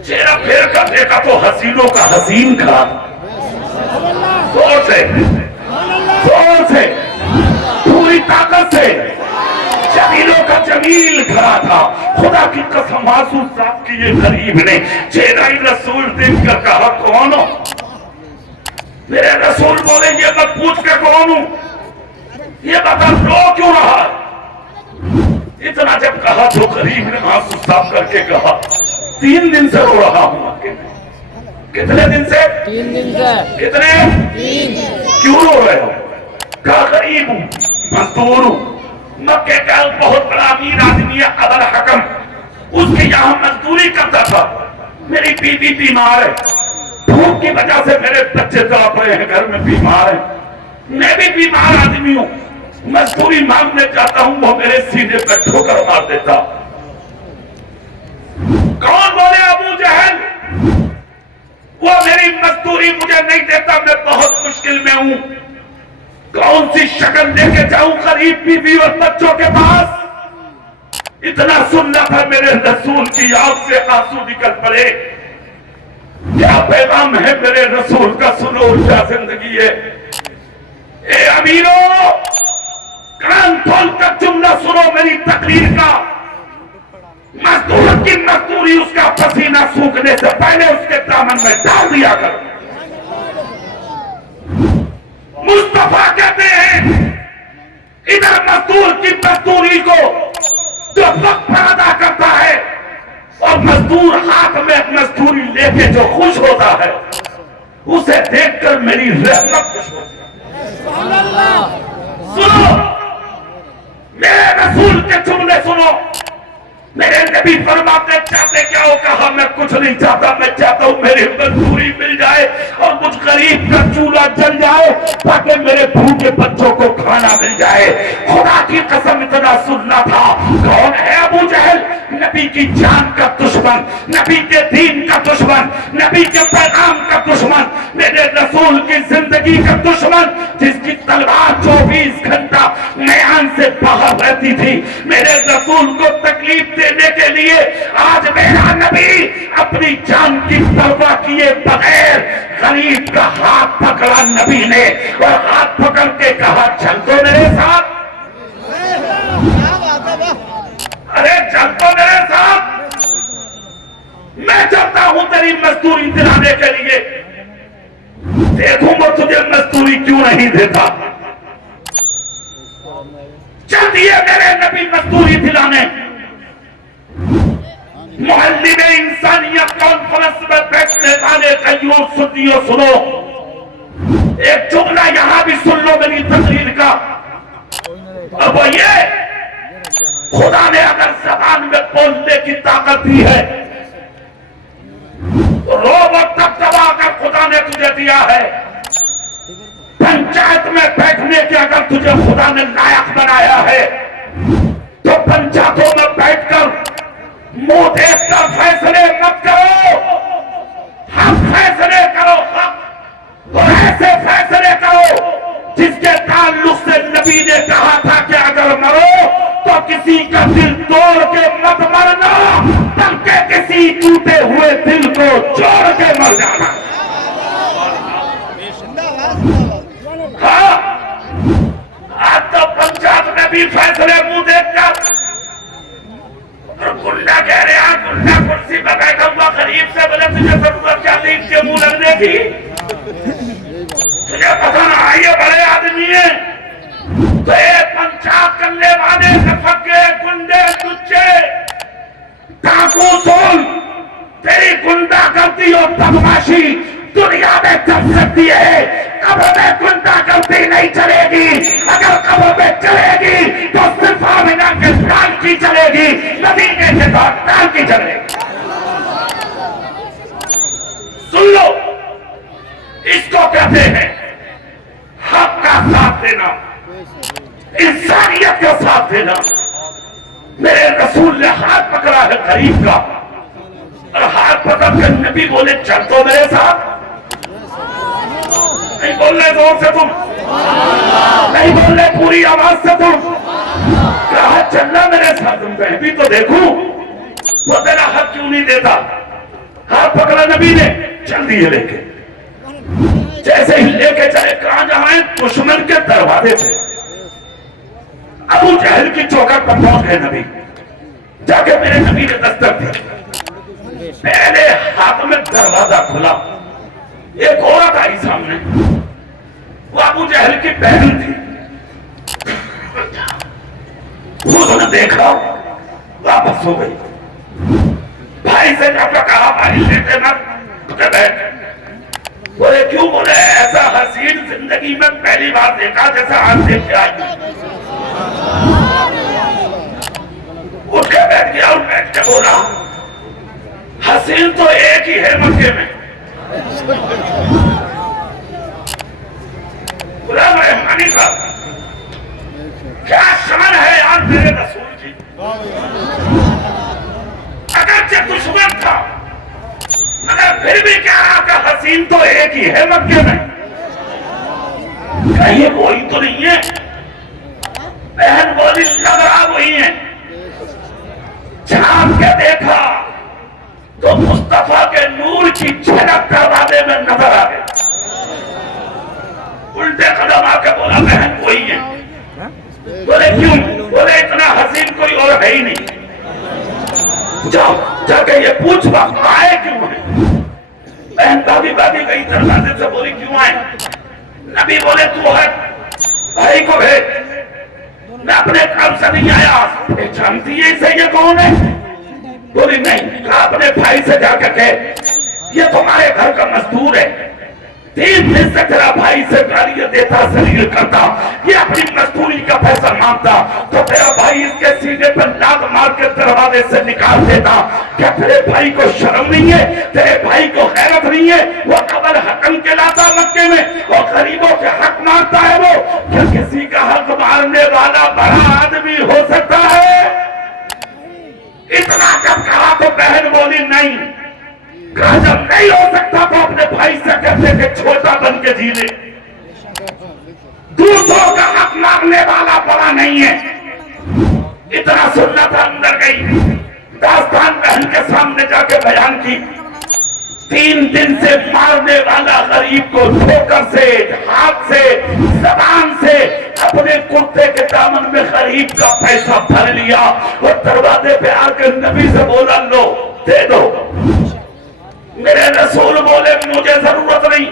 चेहरा फेर कर देखा तो हसीनों का हसीन खड़ा, जोर से पूरी ताकत से जमीलों का जमील खड़ा था। खुदा की कसम आंसू साफ किए गरीब ने। चेहरा रसूल देखकर कहा कौन हो। मेरे रसूल बोले ये मत पूछ के कौन हूं, ये बता रो क्यों रहा। इतना जब कहा तो गरीब ने आंसू साफ करके कहा 3 दिन से रो रहा हूं। कितने दिन से? 3 दिन से। कितने? 3। क्यों रो रहे हो? कहा गरीब हूं, मजदूर हूं। मक्के का बहुत बड़ा अमीर आदमी है अबल हकम, उसके यहाँ मजदूरी करता था। मेरी बीवी बीमार है, भूख की वजह से मेरे बच्चे तड़प रहे हैं, घर में बीमार है। मैं भी बीमार आदमी हूं, मजदूरी मांगने जाता हूं, वो मेरे सीने पर ठोकर मार देता। कौन बोले? अबू जहल। वो मेरी मजदूरी मुझे नहीं देता, मैं बहुत मुश्किल में हूं। कौन सी शक्ल लेके जाऊं गरीब बीवी और बच्चों के पास। इतना सुनना था मेरे रसूल की आंख से आंसू निकल पड़े। क्या पैगाम है मेरे रसूल का, सुनो क्या जिंदगी है। ए अमीरों, कान खोल कर जुमला सुनो मेरी तकरीर का। मजदूर की मजदूरी उसका पसीना सूखने से पहले उसके दामन में डाल दिया करो। मुस्तफा कहते हैं इधर मजदूर की मजदूरी को जो वक्त पर अदा करता है और मजदूर हाथ में मजदूरी लेके जो खुश होता है, उसे देखकर मेरी रहमत खुश होती है। सुनो मेरे रसूल के जुमले सुनो। मेरे नबी फरमाते चाहते क्या हो, कहा मैं कुछ नहीं चाहता, मैं चाहता हूं मेरी मजदूरी मिल जाए और मुझ गरीब का चूल्हा जल जाए ताकि मेरे भूखे बच्चों को खाना मिल जाए। खुदा की कसम इतना सुनना था। कौन है अबू जहल? नबी की जान का दुश्मन, नबी के दीन का दुश्मन, नबी के पैगाम का दुश्मन, मेरे रसूल की जिंदगी का दुश्मन, जिसकी तलवार 24 घंटा मैदान से बाहर रहती थी। मेरे रसूल को तकलीफ देने के लिए आज मेरा नबी अपनी जान की परवाह किए बगैर गरीब का हाथ पकड़ा नबी ने और हाथ पकड़ के कहा चल तो मेरे साथ। अरे चल तो मेरे साथ, मैं चलता हूं तेरी मजदूरी दिलाने के लिए। देखूंगा तुझे मजदूरी क्यों नहीं देता। मेरे नबी मजदूरी दिलाने मोहल्ले में इंसानियत कॉन्फ्रेंस में बैठने वाले कईयों सुनियो सुनो, एक जुमला यहां भी सुन लो मेरी तकरीर का। और वो ये, खुदा ने अगर जबान में बोलने की ताकत दी है, रोब और दबदबा अगर खुदा ने तुझे दिया है, पंचायत में बैठने के अगर तुझे खुदा ने लायक बनाया है, तो पंचायतों में बैठकर मुंह देखकर फैसले मत करो, हम फैसले करो, हक और ऐसे फैसले करो जिसके ताल्लुक से नबी ने कहा था कि अगर मरो तो किसी का दिल तोड़ के मत मरना, बल्कि किसी टूटे हुए दिल को जोड़ के मर जाना। हाँ, आज तो पंचायत में भी फैसले मुंह देखकर, और गुंडा कह रहे हैं, गुंडा कुर्सी पर बैठा हुआ गरीब से बोले तुझे जरूरत क्या थी इसके मुंह लगने की, तुझे पता ना ये बड़े आदमी है। तो ये पंचायत करने वाले सफके गुंडे तुच्चे डाकू सोल, तेरी गुंडा करती और बदमाशी दुनिया में चल सकती है, कब्र में गुंडा करती नहीं चलेगी। अगर कब्र में चलेगी तो सिर्फ आमिना के लाल की चलेगी, नबीने के लाल की चलेगी। सुन लो, इसको कहते हैं हक का साथ देना, इंसानियत का साथ देना। मेरे रसूल ने हाथ पकड़ा है गरीब का, और हाथ पकड़ कर नबी बोले चल तो मेरे साथ। नहीं बोल रहे जोर से तुम, नहीं बोल रहे पूरी आवाज से तुम, कहा चलना मेरे साथ। मैं भी तो देखूं वो तेरा हक क्यों नहीं देता। हाथ पकड़ा नबी ने, चल दिए लेके। जैसे ही लेके चले, कहां जाए, दुश्मन के दरवाजे पे अबू जहल की चौखट पर पहुंच गए नबी। जाके मेरे नबी ने दस्तक दी, पहले हाथ में दरवाजा खुला, एक औरत आई सामने, वो अबू जहल की बहन थी। उसने देखा, वापस हो गई। भाई से जाकर कहा भाई लेते मत, तुझे बैठ। बोले क्यों? बोले ऐसा हसीन जिंदगी में पहली बार देखा जैसा आज देख के आई। उठ के बैठ गया और बैठ के बोला हसीन तो एक ही है मक्के में। बोला मेहमानी का क्या शान है यार मेरे रसूल की। अगरचे दुश्मन था मगर फिर भी कह रहा कि हसीन तो एक ही है मक्के में। कहीं वही तो नहीं है? बहन बोली लग रहा वही है। झांक के देखा तो मुस्तफा के नूर की झलक दरवाजे में नजर आ गई। उल्टे कदम आके बोला बहन वही है। बोले क्यों? बोले इतना हसीन कोई और है ही नहीं। जाओ जाके ये पूछ आए क्यों है। बहन दादी दादी गई दरवाजे से, बोली क्यों आए। नबी बोले तू है भाई को भेज, मैं अपने काम से नहीं आया। पहचानती है इसे, ये कौन है? बोली नहीं। कहा अपने भाई से जाकर कहे ये तुम्हारे घर का मजदूर है, 3 दिन से तेरा भाई से गालियां देता, शरीर करता, ये अपनी मजदूरी का पैसा मांगता, तो तेरा भाई इसके सीने पर लात मार के दरवाजे से निकाल देता। क्या तेरे भाई को शर्म नहीं है? तेरे भाई को गैरत नहीं है? वो कबल हकम कहलाता मक्के में, और गरीबों के हक मारता है वो। क्या किसी का हक मारने वाला बड़ा आदमी हो सकता है? इतना जब कहा तो बहन बोली नहीं। कहा जब नहीं हो सकता तो अपने भाई से कहते थे छोटा बन के जी ले। दूसरों का हक मांगने वाला बड़ा नहीं है। इतना सुनना था, अंदर गई, दास्तान बहन के सामने जाके बयान की। 3 दिन से मारने वाला गरीब को ठोकर से, हाथ से, जबान से अपने कुर्ते के दामन में गरीब का पैसा भर लिया और दरवाजे पे आकर नबी से बोला लो दे दो। मेरे रसूल बोले मुझे जरूरत नहीं,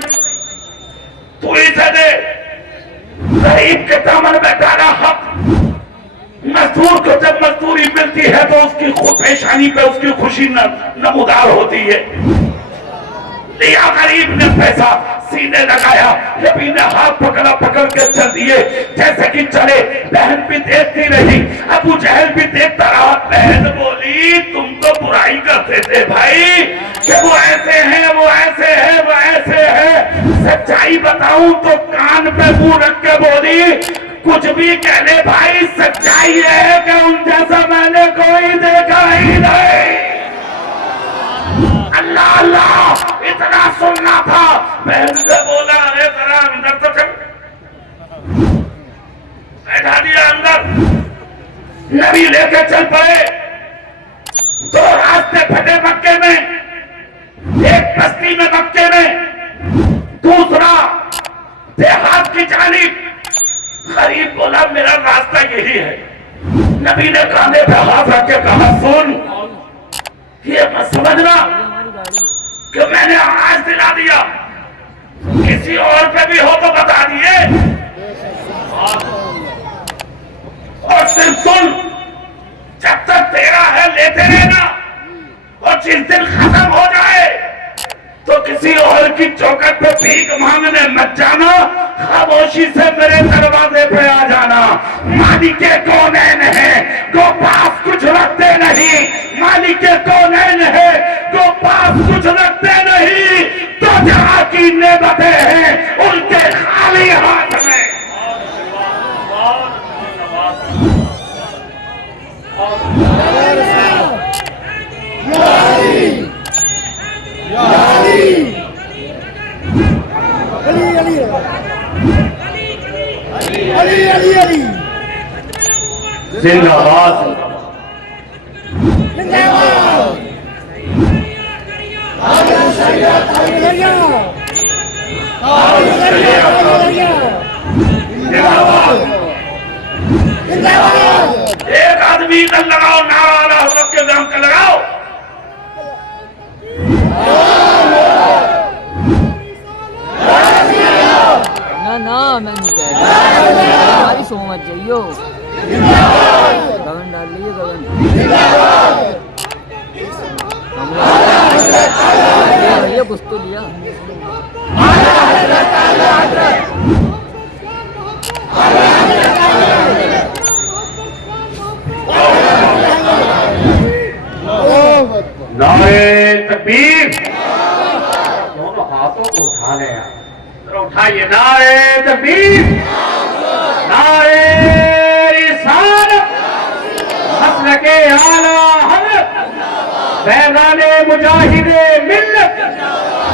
तू इसे दे। गरीब के दामन में डाला हक मजदूर को जब मजदूरी मिलती है तो उसकी पेशानी पे उसकी खुशी नमूदार होती है। लिया गरीब ने पैसा, सीने लगाया, नबी ने हाथ पकड़ा, पकड़ के चल दिए जैसे कि चले। बहन भी देखती रही, अबू जहल भी देखता रहा। बहन बोली तुम तो बुराई करते थे भाई कि वो ऐसे हैं, वो ऐसे हैं, वो ऐसे हैं। सच्चाई बताऊं तो कान पे मुंह रख के बोली कुछ भी कह ले भाई, सच्चाई है कि उन जैसा मैंने कोई देखा ही नहीं। अल्लाह अल्लाह इतना सुनना था। बहन से बोला अरे जरा अंदर तो चल, बैठा दिया अंदर। नबी लेके चल पड़े। दो रास्ते फटे मक्के में, एक बस्ती में मक्के में, दूसरा देहात की जानिब। गरीब बोला मेरा रास्ता यही है। नबी ने कांधे पे हाथ रख के कहा सुन, ये मत समझना कि मैंने आज दिला दिया, किसी और पे भी हो तो बता दिए। और सिर्फ सुन, जब तक तेरा है लेते रहना, और जिस दिन खत्म हो जाए तो किसी और की चौखट पे भीख मांगने मत जाना, खामोशी से मेरे दरवाजे पे आ जाना। मालिके कौनैन है, गो पास कुछ रखते नहीं। मालिके कौनैन है, गो पास कुछ रखते नहीं। तो जहां की नेमतें हैं उनके खाली हाथ में। जिंदाबाद एक आदमी का लगाओ नारा, अल्लाह हज़रत के नाम का लगाओ। ना मैं नहीं कह रहा, हमारी सोच जाइयो। गगन डाल लीजिए, गगन भैया कुछ तो लिया। नारे तकबीर। दोनों हाथों को उठा लें, उठाइए। नारे तकबीर, नारे रिसालत, मसलके आला हज़रत, फैज़ाने मुजाहिदे मिल्लत,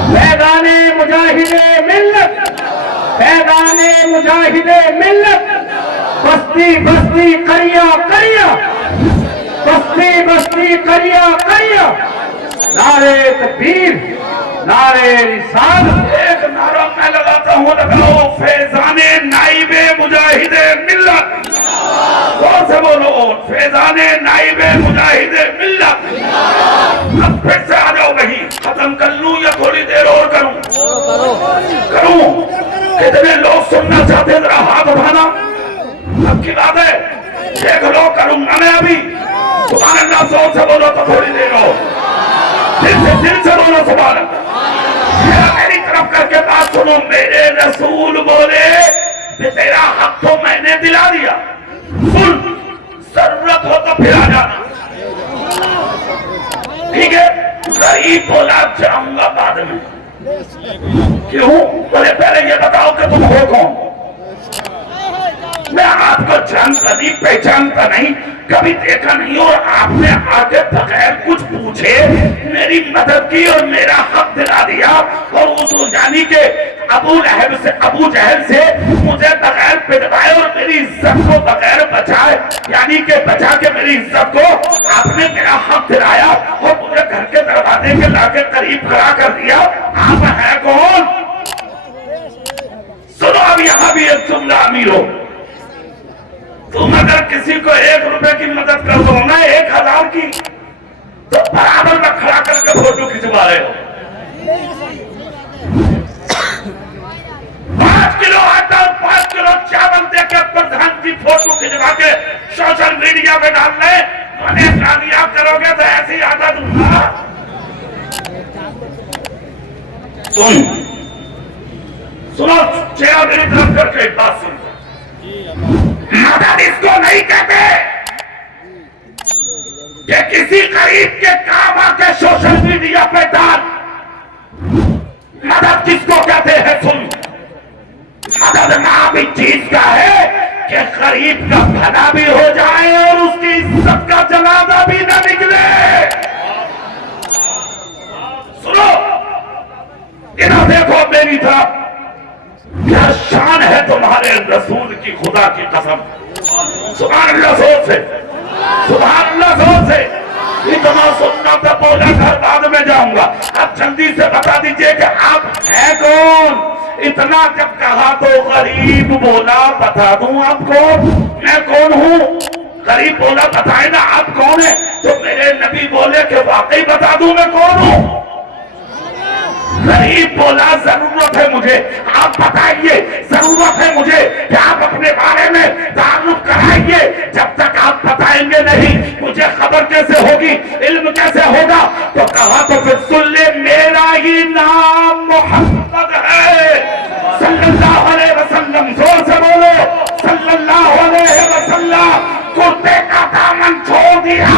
फैज़ाने मुजाहिदे मिल्लत, फैज़ाने मुजाहिदे मिल्लत। बस्ती बस्ती करिया करिया, बस्ती बस्ती करिया करिया। नारे तकबीर, नारे रिसालत। एक नारा मैं लगाता हूँ, लगाओ। फैज़ाने नाइबे मुजाहिदे मिल्लत। जोर से बोलो, फैज़ाने नाइबे मुजाहिदे मिल्लत। अब फिर से आ जाओ। नहीं खत्म कर लूं या थोड़ी देर और करूं? करूं। कितने लोग सुनना चाहते हैं? जरा हाथ उठाना। अब की बात है, देख लो, करूंगा मैं अभी। सुभान अल्लाह जोर से बोलो तो थोड़ी देर हो। दिल से बोलो सुभान अल्लाह। मेरी तरफ करके बात सुनो। मेरे रसूल बोले तेरा हक तो मैंने दिला दिया, सुन, जरूरत हो तो फिर आ जाना, ठीक है? गरीब बोला जाऊंगा बाद में। क्यों? बोले पहले ये बताओ कि तुम हो कौन? मैं आपको जानता नहीं, पहचानता नहीं, कभी देखा नहीं, और आपने आगे बगैर कुछ पूछे मेरी मदद की और मेरा हक दिला दिया। और उस जानी के अबू जहल से मुझे बगैर पिटवाए और मेरी इज्जत को बगैर बचाए, यानी कि बचा के मेरी इज्जत को आपने मेरा हक दिलाया और मुझे घर के दरवाजे के लाके करीब खड़ा कर दिया। आप हैं कौन? सुनो, अब यहाँ भी एक जुमला अमीर हो। तुम अगर किसी को 1 रुपए की मदद कर दो ना 1000 की, तो बराबर में खड़ा करके फोटो खिंचवा रहे हो। 5 किलो आटा और 5 किलो चावल देकर प्रधान जी फोटो खिंचवा के सोशल मीडिया पे डाल ले, मैंने कामयाब करोगे तो ऐसी आदत दूंगा। सुनो, चेहरा मेरी तरफ करके एक बात सुन, मदद इसको नहीं कहते कि किसी गरीब के काम आके सोशल मीडिया पे डाल। मदद किसको कहते हैं? सुन, मदद नाम इस चीज का है कि गरीब का भला भी हो जाए और उसकी इज्जत का जनाजा भी न निकले। सुनो, इधर देखो मेरी तरफ, क्या शान है तुम्हारे रसूल की, खुदा की कसम। सुभान अल्लाह से, सुभान अल्लाह से। इतना सुनना तो बोला, घर बाद में जाऊंगा। अब जल्दी से बता दीजिए कि आप हैं कौन? इतना जब कहा तो गरीब बोला, बता दूं आपको मैं कौन हूं? गरीब बोला बताए ना आप कौन है? तो मेरे नबी बोले कि वाकई बता दूं मैं कौन हूं? गरीब बोला जरूरत है मुझे, आप बताइए जरूरत है मुझे कि आप अपने बारे में ताल्लुक कराइए। जब तक आप बताएंगे नहीं मुझे खबर कैसे होगी, इल्म कैसे होगा? तो कहा तो फिर सुन ले, मेरा ही नाम मोहम्मद है सल्लल्लाहु अलैहि वसल्लम। जोर से बोलो, सल्लल्लाहु अलैहि वसल्लम। कुर्ते का दामन छोड़ दिया,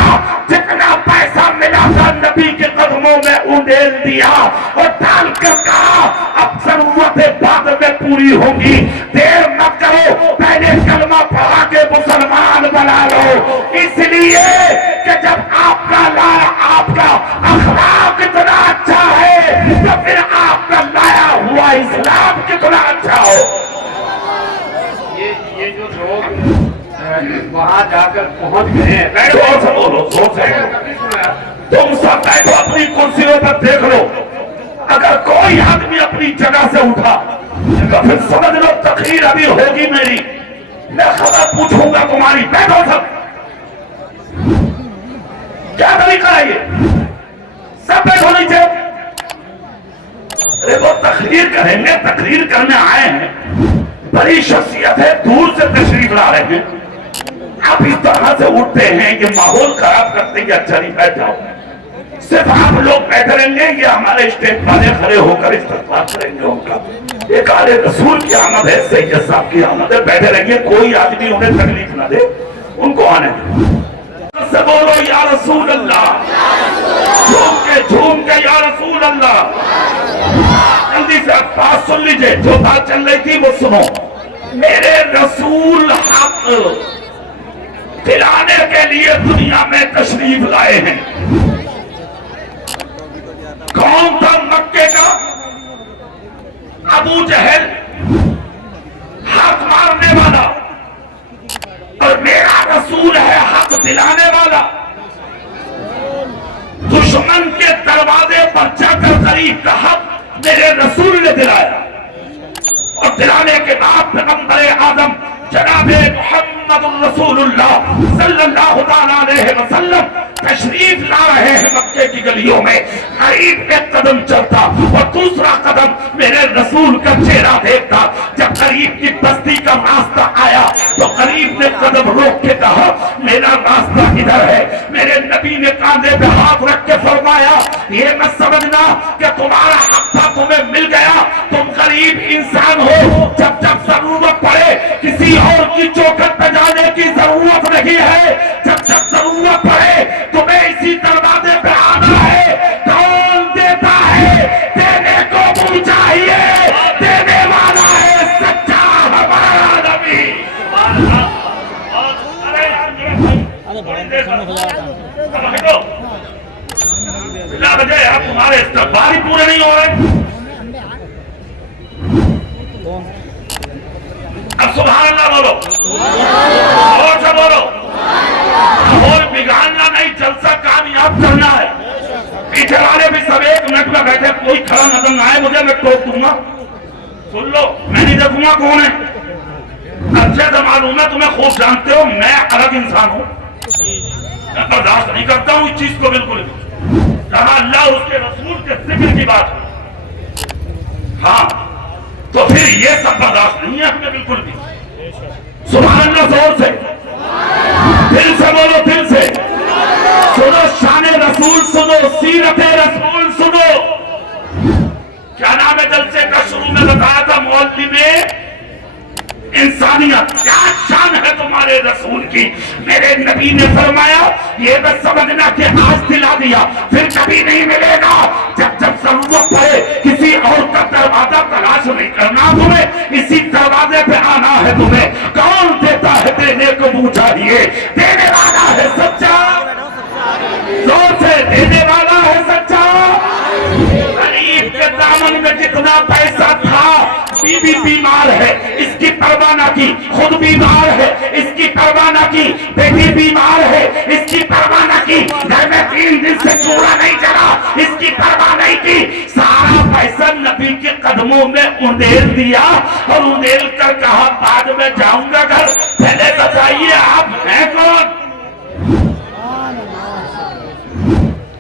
जितना पैसा मिला था नबी के कदमों में उड़ेल दिया और डाल कर कहा अब जरूरतें बाद में पूरी होंगी, देर मत करो, पहले कलमा पढ़ा के मुसलमान बना लो। इसलिए कि जब आपका अखलाक इतना अच्छा है तो फिर आपका लाया हुआ इस्लाम कितना अच्छा हो। ये जो लोग वहां जाकर पहुंच गए, जोर से बोलो, जोर से। तुम सब बैठो अपनी कुर्सियों पर, देख लो अगर कोई आदमी अपनी जगह से उठा तो फिर समझ लो तकरीर अभी होगी मेरी, मैं खबर पूछूंगा तुम्हारी। बैठो सब, क्या तरीका है ये? सब बैठो नीचे। अरे वो तकरीर करेंगे, तकरीर करने आए हैं, बड़ी शख्सियत है, दूर से तशरीफ ला रहे हैं, आप इस तरह से उठते हैं, ये माहौल खराब करते हैं। अच्छा नहीं, बैठ जाओ, सिर्फ आप लोग बैठे रहेंगे, ये हमारे स्टेट वाले खड़े होकर इस्तकबाल करेंगे उनका। एक आले रसूल की आमद है, सैयद साहब की आमद है, बैठे रहेंगे, कोई आदमी उन्हें तकलीफ ना दे, उनको आने दे। से बोलो या रसूल अल्लाह, झूम के या रसूल अल्लाह। जल्दी से बात सुन लीजिए, जो बात चल रही थी वो सुनो। मेरे रसूल हक दिलाने के लिए दुनिया में तशरीफ लाए हैं। कौन था मक्के का? अबू जहल, हक मारने वाला, और मेरा रसूल है हक दिलाने वाला। दुश्मन के दरवाजे पर जाकर गरीब का हक मेरे रसूल ने दिलाया, और दिलाने के बाद पैगंबर आदम जनाबे मोहम्मद रसूलुल्लाह सल्लल्लाहु अलैहि वसल्लम तशरीफ ला रहे हैं मक्के की गलियों में। गरीब एक कदम चलता और दूसरा कदम मेरे रसूल का चेहरा देखता। जब गरीब की बस्ती का रास्ता आया तो गरीब ने कदम रोक के कहा मेरा रास्ता इधर है। मेरे नबी ने कांधे पे हाथ रख के फरमाया ये मत समझना कि तुम्हारा हक था तुम्हें मिल गया, तुम गरीब इंसान हो, जब जब जरूरत पड़े किसी और की चौखट पे जाने की जरूरत नहीं है। जब जब जरूरत पड़े तुम्हें इसी दरवाजे पे आना है। कौन देता है? देने को मुझे चाहिए, देने वाला है सच्चा हमारा नबी। आप तुम्हारे इस्तेमाल ही पूरे नहीं हो रहे। अब सुभान अल्लाह बोलो और से बोलो। और बिगाड़ना नहीं, जलसा कामयाब करना है। पीछे वाले भी सब एक मिनट में बैठे, कोई खड़ा नजर न आए मुझे, मैं टोक दूंगा। सुन लो, मैं नहीं देखूंगा कौन है। अच्छे से मालूम है, तुम्हें खूब जानते हो, मैं अलग इंसान हूँ, मैं बर्दाश्त नहीं करता हूँ इस चीज को बिल्कुल भी। जहां अल्लाह उसके रसूल के जिक्र की बात है, हाँ, तो फिर ये सब बर्दाश्त नहीं है हमें बिल्कुल भी। सुभान अल्लाह जोर से, दिल से बोलो, दिल से सुनो, शान रसूल सुनो, सीरत रसूल सुनो। क्या नाम है जलसे का शुरू में बताया था मौलवी में, इंसानियत, क्या शान है तुम्हारे रसूल की। मेरे नबी ने फरमाया ये बस समझना कि आज दिला दिया फिर कभी नहीं मिलेगा। जब जब जरूरत पड़े किसी और का दरवाजा तलाश नहीं करना तुम्हें, इसी दरवाजे पे आना है तुम्हें। कौन देता है, देने को मुंह चाहिए, देने वाला है सच्चा, जोर से देने वाला है सच्चा। गरीब के दामन में जितना पैसा था, बीवी बीमार है इसकी परवाह न की, खुद बीमार है इसकी परवाह न की, बेटी बीमार है इसकी परवाह न की, घर में 3 दिन से चूल्हा नहीं जला इसकी परवाह नहीं की। सारा पैसा नबी के कदमों में उंडेल दिया और उंडेल कर कहा बाद में जाऊंगा घर। पहले बताइए आप हैं कौन?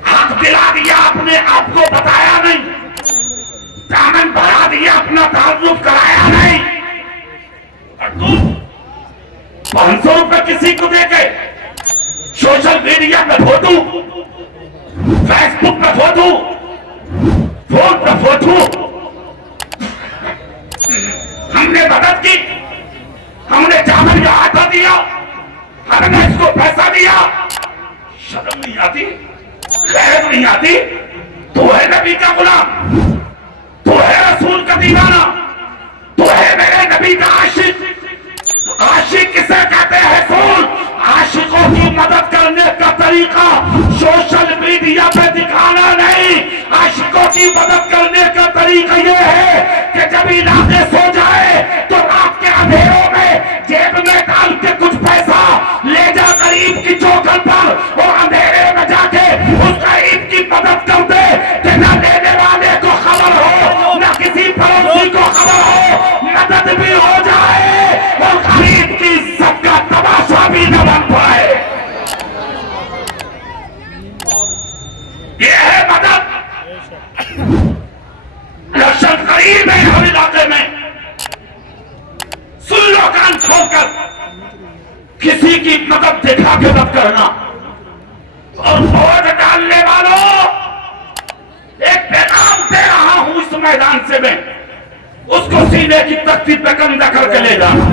हक दिला दिया आपने, आपको बताया नहीं, दामन बढ़ा दिया, अपना ताल्लुक कराया नहीं। और तुम 500 रुपए किसी को देके सोशल मीडिया पे फोटो, फेसबुक पे फोटो, फोन पे फोटो, हमने मदद की, हमने चावल का आटा दिया, हमने इसको पैसा दिया, शर्म नहीं आती, खैर नहीं आती? तू है नबी का गुलाम, तू है रसूल का दीवाना, तू है मेरे नबी का आशिक। आशिक किसे कहते हैं? रसूल। आशिकों की मदद करने का तरीका सोशल मीडिया पे दिखाना नहीं, आशिकों की मदद करने का तरीका यह है कि जब इलाके सो जाए तो रात के अंधेरों में जेब में डाल के कुछ पैसा ले जा गरीब की चौखट पर और अंधेरे में जाके उस गरीब की मदद कर दे कि न देने वाले को खबर हो न किसी पड़ोसी को खबर हो, मदद भी हो जाए और गरीब की इज्जत का तमाशा भी न बन पाए। यह है मदद। लक्षण करीब है हर इलाके में, सुन लो कान खोलकर, किसी की मदद दिखा के मत करना। और वोट डालने वालों, एक पैगाम दे रहा हूं इस मैदान से मैं, उसको सीने की तख्ती पे कंधा करके ले जाना।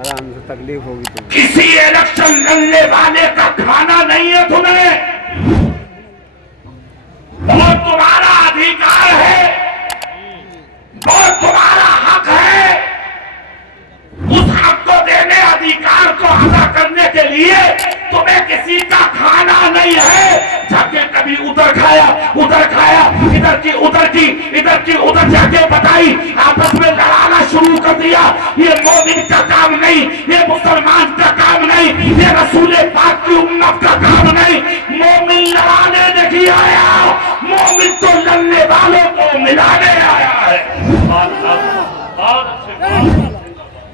आराम से तकलीफ होगी तो किसी इलेक्शन लड़ने वाले का खाना नहीं है तुम्हें, और तुम्हारा अधिकार है, और तुम्हारा हक है। उस हक को देने, अधिकार को अदा करने के लिए तुम्हें किसी का खाना नहीं है। जाके कभी उधर खाया, उधर खाया, इधर की उधर की, इधर की उधर जाके बताई, आपस में लड़ाना शुरू कर दिया। ये मोमिन का काम नहीं, ये मुसलमान का काम नहीं, ये रसूल पाक की उम्मत का काम नहीं। मोमिन लड़ाने नहीं आया, मोमिन तो लड़ने वालों को मिलाने आया है।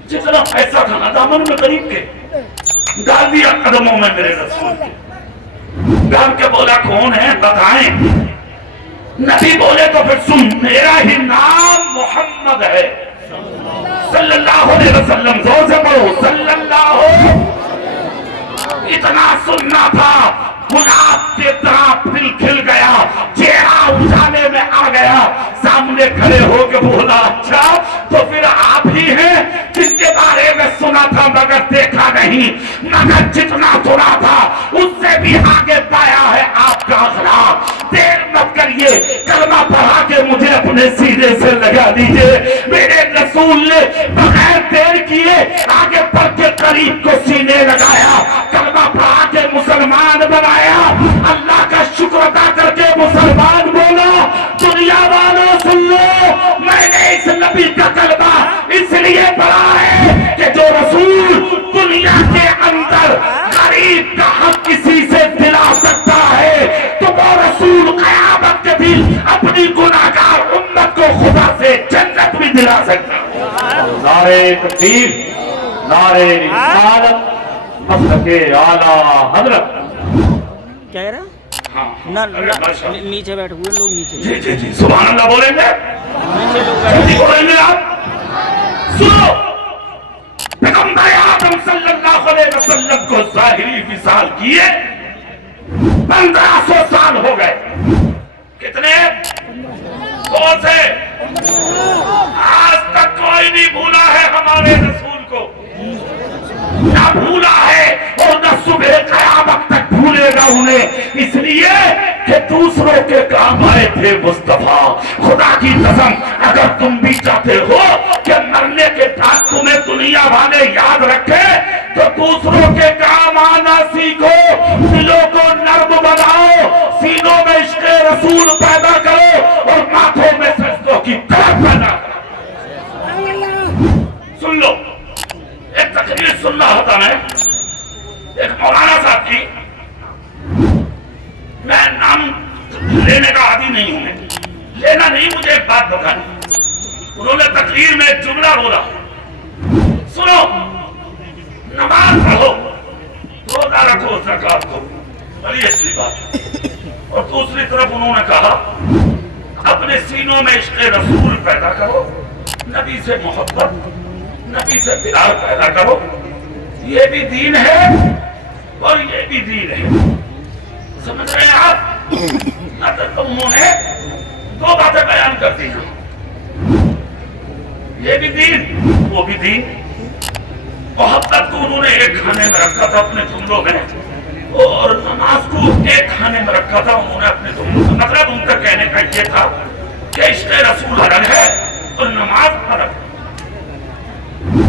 जितना पैसा था ना दामन में गरीब के डाल दिया कदमों में मेरे रसूल के। डाल के बोला कौन है बताएं। नबी बोले तो फिर सुन, मेरा ही नाम मोहम्मद है सल्लल्लाहु अलैहि वसल्लम। जोर से पढ़ो सल्लल्लाहु। इतना सुनना था, गुलाब के तरह फिर खिल गया, चेहरा उजाले में आ गया, सामने खड़े होकर बोला अच्छा तो फिर आप ही हैं जिसके बारे में सुना था मगर देखा नहीं, मगर जितना सुना था उससे भी आगे पाया है आपका अखलाक। देर मत करिए, कलमा पढ़ा के मुझे अपने सीने से लगा दीजिए। मेरे रसूल ने बगैर देर किए आगे बढ़ के करीब को सीने लगाया, कलमा पढ़ा के मुसलमान बनाया, अल्लाह का शुक्र अदा करके मुसलमान बोला। दुनिया वालों सुन लो, मैंने इस नबी का कलमा इसलिए पढ़ा है कि जो रसूल दुनिया के अंदर गरीब का हक किसी से दिला सकता है तो वो रसूल क़यामत के दिन अपनी गुनाहगार उम्मत को खुदा से जन्नत भी दिला सकता है। नारे तकबीर, नारे रिसालत, मसलके आला हज़रत। कह रहा ना, नीचे बैठे हुए लोग नीचे। जी जी जी सुभान अल्लाह बोलेंगे, नीचे लोग जल्दी बोलेंगे आप। सुनो, पैगंबर सल्लल्लाहु अलैहि वसल्लम को ज़ाहिरी विसाल किए 1500 साल हो गए। कितने? 100 से। आज तक कोई नहीं भूला है हमारे रसूल को, ना भूला है और न सुबह कयामत तक भूलेगा उन्हें, इसलिए कि दूसरों के काम आए थे मुस्तफा। खुदा की कसम, अगर तुम भी चाहते हो कि मरने के बाद तुम्हें दुनिया वाले याद रखे तो दूसरों के काम आना सीखो, दिलों को नर्म बनाओ, सीनों में इश्क़ रसूल पैदा करो और माथों में सजदों की तरफ पैदा करो। सुन लो, एक तकरीर सुन रहा था मैं एक मौलाना साहब की, मैं नाम लेने का आदी नहीं हूं, मैं लेना नहीं, मुझे एक बात बतानी। उन्होंने तकरीर में एक जुमला बोला, सुनो, नमाज पढ़ो, रोजा रखो, ज़कात दो, बड़ी अच्छी बात। और दूसरी तरफ उन्होंने कहा अपने सीनों में इश्क़ रसूल पैदा करो, नबी से मोहब्बत, नबी से प्यार पैदा करो। ये भी दीन है और ये भी दीन है, समझ रहे हैं आप? तो उन्होंने दो बातें बयान कर दी, ये भी दीन वो भी दीन। मोहब्बत को उन्होंने एक खाने में रखा था अपने जुमलों में, और नमाज को एक खाने में रखा था उन्होंने अपने जुमलों में। मतलब उनका कहने का ये था कि इश्क़ रसूल अलग है और नमाज अलग है।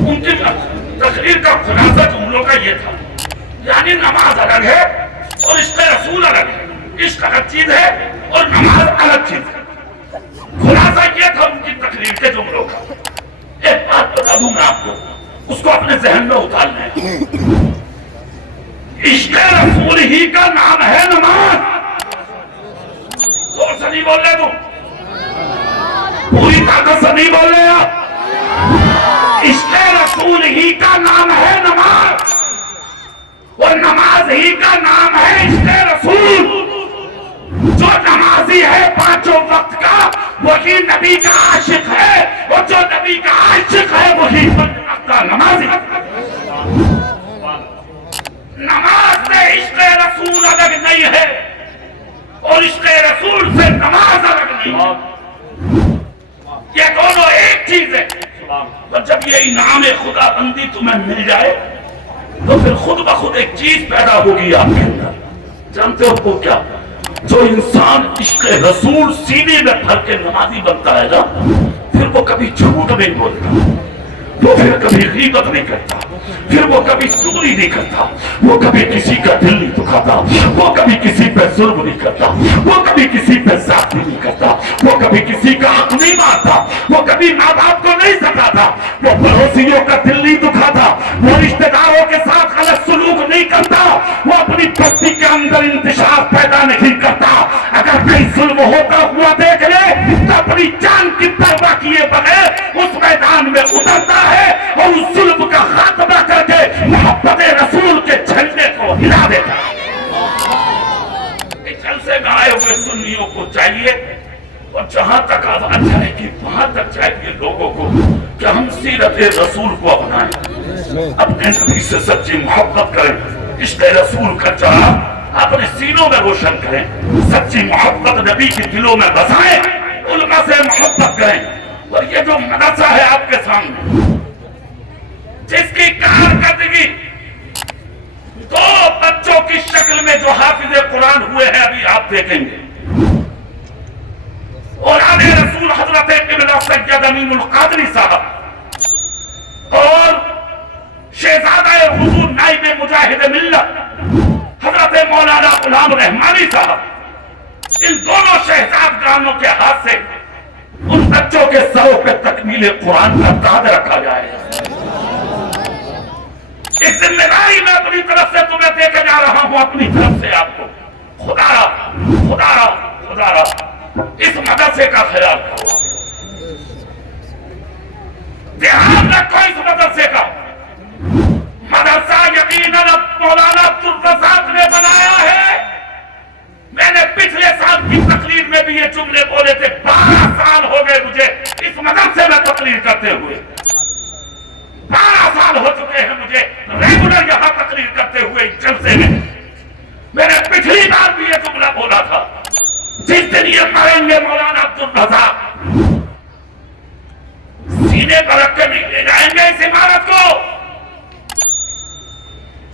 उनकी तकरीर का खुलासा जुमलों का ये था, यानी नमाज अलग है और इश्क़ रसूल अलग है, इश्क़ अलग चीज है और नमाज अलग चीज है। खुलासा ये था उनकी तकरीर के जुमलों का। एक बात बता दूं मैं आपको, उसको अपने जहन में उतारना है। इश्क़ रसूल ही का नाम है नमाज। जोर से नहीं बोल रहे तुम, पूरी ताकत से नहीं बोल रहे आप। इश्क़ रसूल ही का नाम है नमाज और नमाज ही का नाम है इश्क़ रसूल। जो नमाजी है पांचों वक्त का वही नबी का आशिक है, और जो नबी का आशिक है वही नमाजी। नमाज से इश्क़ रसूल अलग नहीं है और इश्क़ रसूल से नमाज अलग नहीं है, ये दोनों एक चीज है। तो जब ये इनाम खुदा बंदी तुम्हें मिल जाए तो फिर खुद ब खुद एक चीज पैदा होगी आपके अंदर, जानते हो वो क्या? जो इंसान इश्क़ रसूल सीने में भर के नमाजी बनता है ना, फिर वो कभी झूठ नहीं बोलता, वो फिर कभी गीबत नहीं करता, फिर वो कभी चुगली नहीं करता, वो कभी किसी का दिल नहीं दुखाता, वो कभी किसी पे जुल्म नहीं करता, वो कभी किसी पे ज़्यादती नहीं करता, वो कभी किसी का हक नहीं मारता, वो कभी माँ बाप को नहीं सताता, वो पड़ोसियों का दिल नहीं दुखाता, वो रिश्तेदारों के साथ गलत सलूक नहीं करता, वो अपनी बस्ती के अंदर इंतशार पैदा नहीं करता। अगर कहीं जुल्म होता हुआ देख ले तो अपनी जान की परवाह किए बगैर उस मैदान में उतरता है और उस जुल्म का खात्मा करके मोहब्बत रसूल के झंडे को हिला देता है। जलसे में आए हुए सुन्नियों को चाहिए और जहां तक आवाज जाएगी वहां तक चाहिए लोगों को कि हम सीरत रसूल को अपनाएं, अपने नबी से सच्ची मोहब्बत करें, इश्क़ रसूल का चढ़ा अपने सीनों में रोशन करें, सच्ची मोहब्बत नबी के दिलों में बसाएं, उलमा से मोहब्बत करें। और ये जो मदरसा है आपके सामने, जिसकी कारकर्दगी दो बच्चों की शक्ल में जो हाफिज़े कुरान हुए हैं अभी आप देखेंगे, और आने रसूल हजरत क़िबला सैयद अमीनुल क़ादरी साहब और शहजादा हुजूर नाइब मुजाहिद मिल्लत हजरत मौलाना गुलाम रहमानी साहब, इन दोनों शहजादगानों के हाथ से उन बच्चों के सरों पे तकमील कुरान का ताज रखा जाए। इस जिम्मेदारी में अपनी तरफ से तुम्हें देके जा रहा हूं, अपनी तरफ से आपको। खुदारा खुदारा खुदारा इस मदरसे का ख्याल करो, ध्यान रखो इस मदरसे का। मदरसा यकीनन मौलाना अब्दुल रज़ाक ने बनाया है। मैंने पिछले साल की तकरीर में भी ये जुमले बोले थे। 12 साल हो गए मुझे इस मदरसे में तकरीर करते हुए, 12 साल हो चुके हैं मुझे रेगुलर यहाँ तक ले जाएंगे इस इमारत को।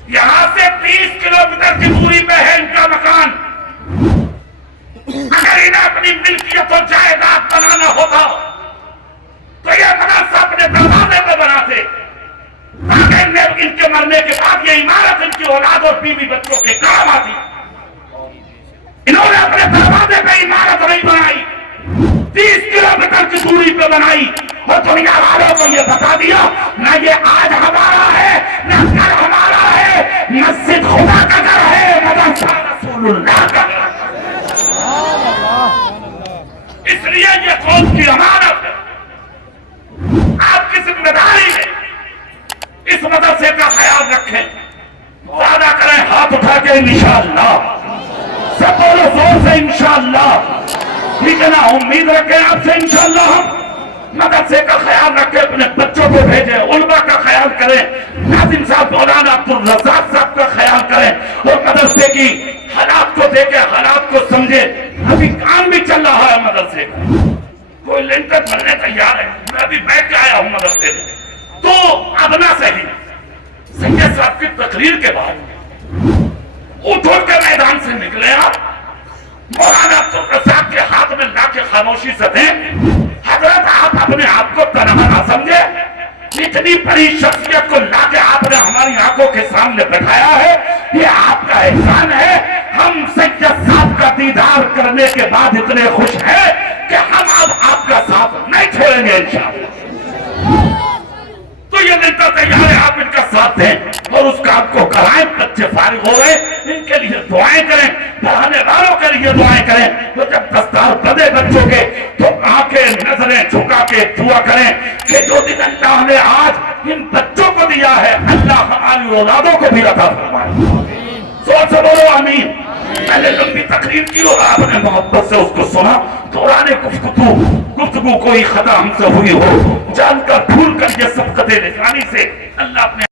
यहां से 30 किलोमीटर की दूरी पे है इनका मकान। अगर इन्हें अपनी मिल्कियत और जायदाद बनाना होता तो ये मदरसा अपने दरवाजे पे बनाते, ताकि इनके मरने के बाद ये इमारत इनकी औलाद और बीवी बच्चों के काम आती। इन्होंने अपने दरवाजे पे इमारत नहीं बनाई, 30 किलोमीटर की दूरी पे बनाई और दुनिया वालों को ये बता दिया ना ये आज हमारा है ना कल हमारा है, मस्जिद खुदा का घर है, मदरसा रसूलुल्लाह का। इसलिए ये कौम की अमानत है। आपकी जिम्मेदारी है इस मदरसे का ख्याल रखें, वादा करें हाथ उठा के इंशाअल्लाह, सब बोलो जोर से इंशाअल्लाह, ठीक है ना। उम्मीद रखें आपसे इंशाअल्लाह हम मदरसे का ख्याल रखें, अपने बच्चों को भेजें, उलमा का ख्याल करें, नाज़िम साहब मौलाना अब्दुल रज़्ज़ाक़ साहब का ख्याल करें और मदरसे की हालात को देखें, हालात को समझे। अभी काम भी चल रहा है मदरसे का, कोई लेंटर भरने तैयार है। मैं अभी बैठ के आया हूं मदरसे में, तो अब ना सही सैयद साहब की तकरीर के बाद उठ के मैदान से निकले आप, मौलाना अब्दुल रज़्ज़ाक़ के हाथ में ला के खामोशी से दें। हजरत आप अपने आप को तनहा ना समझे, इतनी बड़ी शख्सियत को लाके आपने हमारी आंखों के सामने बैठाया है, ये आपका एहसान है। हम सैयद साहब का दीदार करने के बाद इतने खुश हैं कि हम अब आपका साथ नहीं छोड़ेंगे इंशाअल्लाह। तो ये नेता तैयार है, आप इनका साथ दें और उस काम को कराएं। बच्चे फारिग हो गए, इनके लिए दुआएं करें, पढ़ाने वालों के लिए दुआएं करें। तो जब दस्तार बंधे बच्चों के तो आंखें नजरें झुका के दुआ करें कि जो दिन अल्लाह ने आज इन बच्चों को दिया है, अल्लाह हमारी औलादों को भी अता फरमाए। जोर से बोलो आमीन। मैंने लंबी तकरीर की और आपने मोहब्बत से उसको सुना। दौरान गुफ्तगू कोई खता हमसे हुई हो, जानकर भूल कर ये सबकते निशानी से अल्लाह अपने